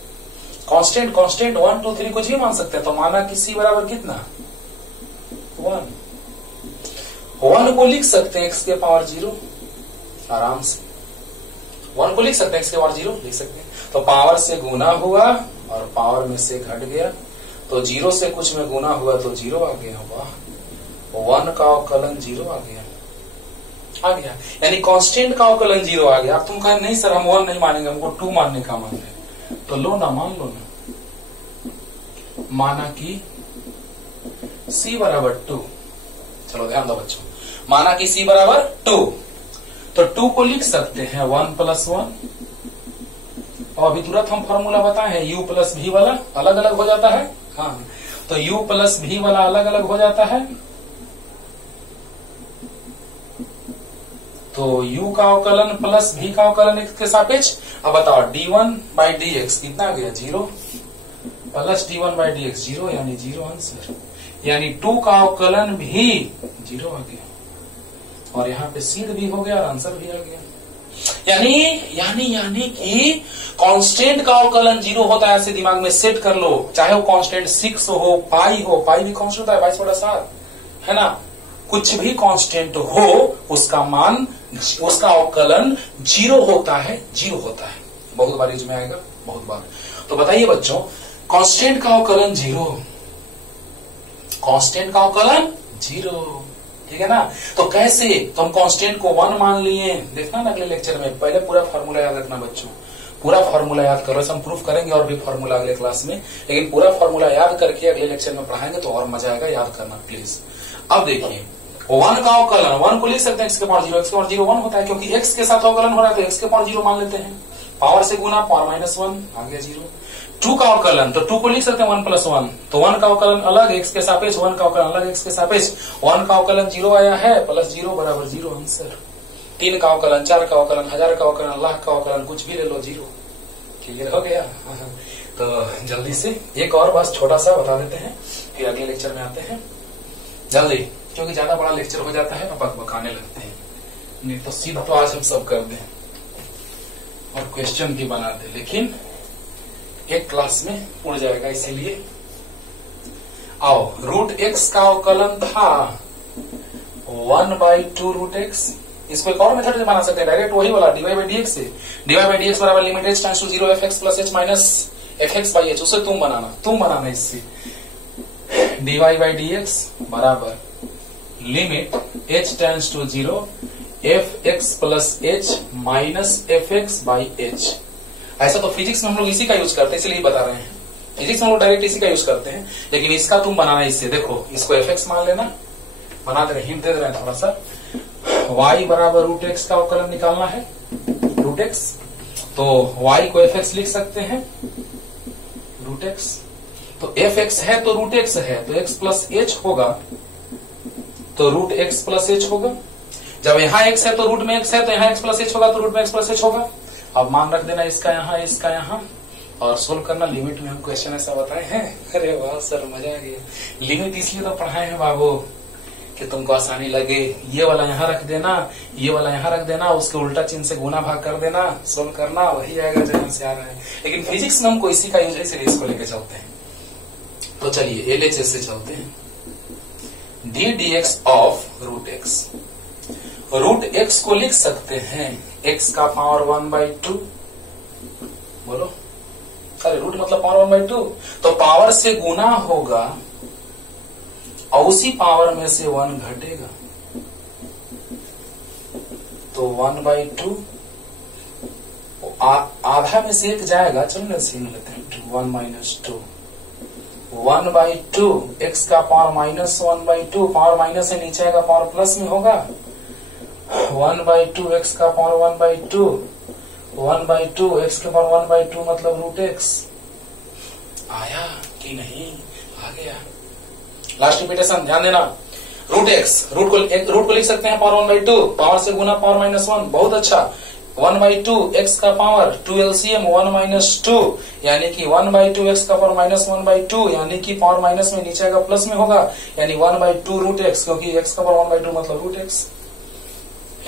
कांस्टेंट 1 2 3 कुछ भी मान सकते हैं। तो माना कि c बराबर कितना, 1 को लिख सकते हैं x के पावर 0, आराम से 1 को लिख सकते हैं, x के पावर 0 लिख सकते हैं। तो पावर से गुना हुआ और पावर में से घट गया, तो 0 से कुछ में गुना हुआ तो 0 आ गया। वाह, 1 का अवकलन 0 आ गया। यानी कांस्टेंट का अवकलन 0 आ गया। अब तुम कहे नहीं सर हम 1 नहीं मानेंगे, हमको 2 मानने का मन है, तो लो ना, मान लो ना। माना कि c बराबर 2, चलो ध्यान दो बच्चों, माना कि c बराबर 2, तो 2 को लिख सकते हैं 1 + 1, और अभी तुरंत हम फॉर्मूला बताए हैं, u + v वाला अलग अलग हो जाता है। हाँ, तो u + v वाला अलग अलग हो जाता है, तो u का अवकलन प्लस v का अवकलन x के सापेक्ष। अब बताओ d1/dx कितना आ गया 0 प्लस d1/dx 0 यानी 0 आंसर, यानी 2 का अवकलन भी 0 आ गया और यहाँ पे सीध भी हो गया और आंसर भी आ गया। यानी कि कांस्टेंट का अवकलन 0 होता है, ऐसे दिमाग में सेट कर लो, चाहे वो कांस्टेंट 6 हो, पाई भी कांस्टेंट होता है 22/7 है ना, कुछ भी कांस्टेंट हो उसका मान उसका अवकलन 0 होता है, 0 होता है। बहुत बार इसमें आएगा, बहुत बार। तो बताइए बच्चों, कांस्टेंट का अवकलन 0, कांस्टेंट का अवकलन 0, ठीक है ना। तो कैसे, तो हम कांस्टेंट को 1 मान लिए, देखना ना अगले लेक्चर में। पहले पूरा फार्मूला याद रखना बच्चों, पूरा फार्मूला याद करो। हम प्रूफ करेंगे और भी फार्मूला अगले क्लास में, लेकिन पूरा फार्मूला याद करके अगले लेक्चर में पढ़ाएंगे तो और मजा आएगा, याद करना प्लीज। अब देखिए 1 का अवकलन, 1 को लिख सकते हैं x के पावर 0, x के पावर 0 1 होता है क्योंकि x के साथ अवकलन हो रहा है तो x के पावर 0 मान लेते हैं, पावर से गुना पावर -1 आ गया 0। 2 का अवकलन, तो 2 को लिख सकते हैं 1 + 1, तो 1 का अवकलन अलग x के सापेक्ष, 1 का अवकलन अलग x के सापेक्ष, 1 का अवकलन 0 आया है प्लस 0 बराबर 0 आंसर। 3 का अवकलन, 4 का अवकलन, 1000 का अवकलन, लाख का अवकलन, कुछ भी ले लो 0। क्लियर हो गया। तो जल्दी से एक और बस छोटा सा बता देते हैं फिर अगले लेक्चर में आते हैं जल्दी, क्योंकि ज्यादा बड़ा लेक्चर हो जाता है तो बकबकाने लगते हैं, नहीं तो सीधा तो आज हम सब कर दें और क्वेश्चन भी बना दे, लेकिन एक क्लास में उड़ जाएगा, इसीलिए आओ। √x का अवकलन था 1/2 √x, इसको एक और मेथड से बना सकते हैं, डायरेक्ट वही वाला dy/dx से। dy/dx बराबर limit h tends to 0 fx + h minus fx/h, उसे तुम बनाना इससे। dy/dx बराबर limit h tends to 0 fx + h minus fx/h। ऐसा तो फिजिक्स में हम लोग इसी का यूज करते हैं, इसलिए बता रहे हैं। फिजिक्स में हम लोग डायरेक्ट इसी का यूज करते हैं, लेकिन इसका तुम बनाना इससे। देखो इसको fx मान लेना, बना दे रहे, हिंट दे रहे हैं थोड़ा सा। y बराबर √x का अवकलन निकालना है, √x, तो y को fx लिख सकते हैं, √x, तो fx है तो √x है, तो x + h होगा, तो √x + h होगा। जब यहाँ x है तो रूट में x है, तो यहाँ x + h होगा, तो रूट में x + h होगा। अब मान रख देना इसका यहाँ और सोल्व करना। लिमिट में हम क्वेश्चन ऐसा बताए हैं, अरे वाह सर मजा आ गया। लिमिट इसलिए तो पढ़ाए हैं बाबू कि तुमको आसानी लगे। ये वाला यहाँ रख देना, ये वाला यहाँ रख देना, उसके उल्टा चिन्ह से गुना भाग कर देना, सोल्व करना, वही आएगा जहां से आ रहा है। लेकिन फिजिक्स में हमको इसी का यूज है, इसलिए इसको लेके चलते हैं। तो चलिए LHS से चलते हैं। ddx ऑफ √x, √x को लिख सकते हैं x का पावर 1/2, बोलो, अरे रूट मतलब पावर 1/2, तो पावर से गुना होगा और उसी पावर में से 1 घटेगा, तो 1/2 आधा में से 1 जाएगा, चलो ना सीन लेते हैं, 1 - 2 1/2 x का पावर -1/2, पावर माइनस है नीचे आएगा, पावर प्लस में होगा, 1/2 x का पावर 1/2, 1/2 x के पावर 1/2 मतलब √x। आया कि नहीं? आ गया। लास्ट रिपीटेशन ध्यान देना। √x, रूट को लिख सकते हैं पावर 1/2, पावर से गुना पावर -1, बहुत अच्छा। 1/2 x का पावर 2 LCM 1 - 2, यानी कि 1/2 x का पावर -1/2, यानी कि पावर माइनस में नीचे आएगा प्लस में होगा, यानी 1/2 √x, क्योंकि x का पावर 1/2 मतलब √x।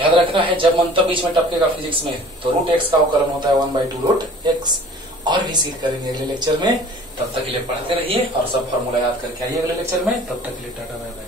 याद रखना है, जब मंतव्य बीच में टपकेगा फिजिक्स में तो √x का अवकलन होता है 1/2 √x। और भी सीख करेंगे अगले लेक्चर में, तब तक के लिए पढ़ते रहिए और सब फार्मूला याद करके आइए अगले लेक्चर में। तब तक के लिए टाटा बाय बाय।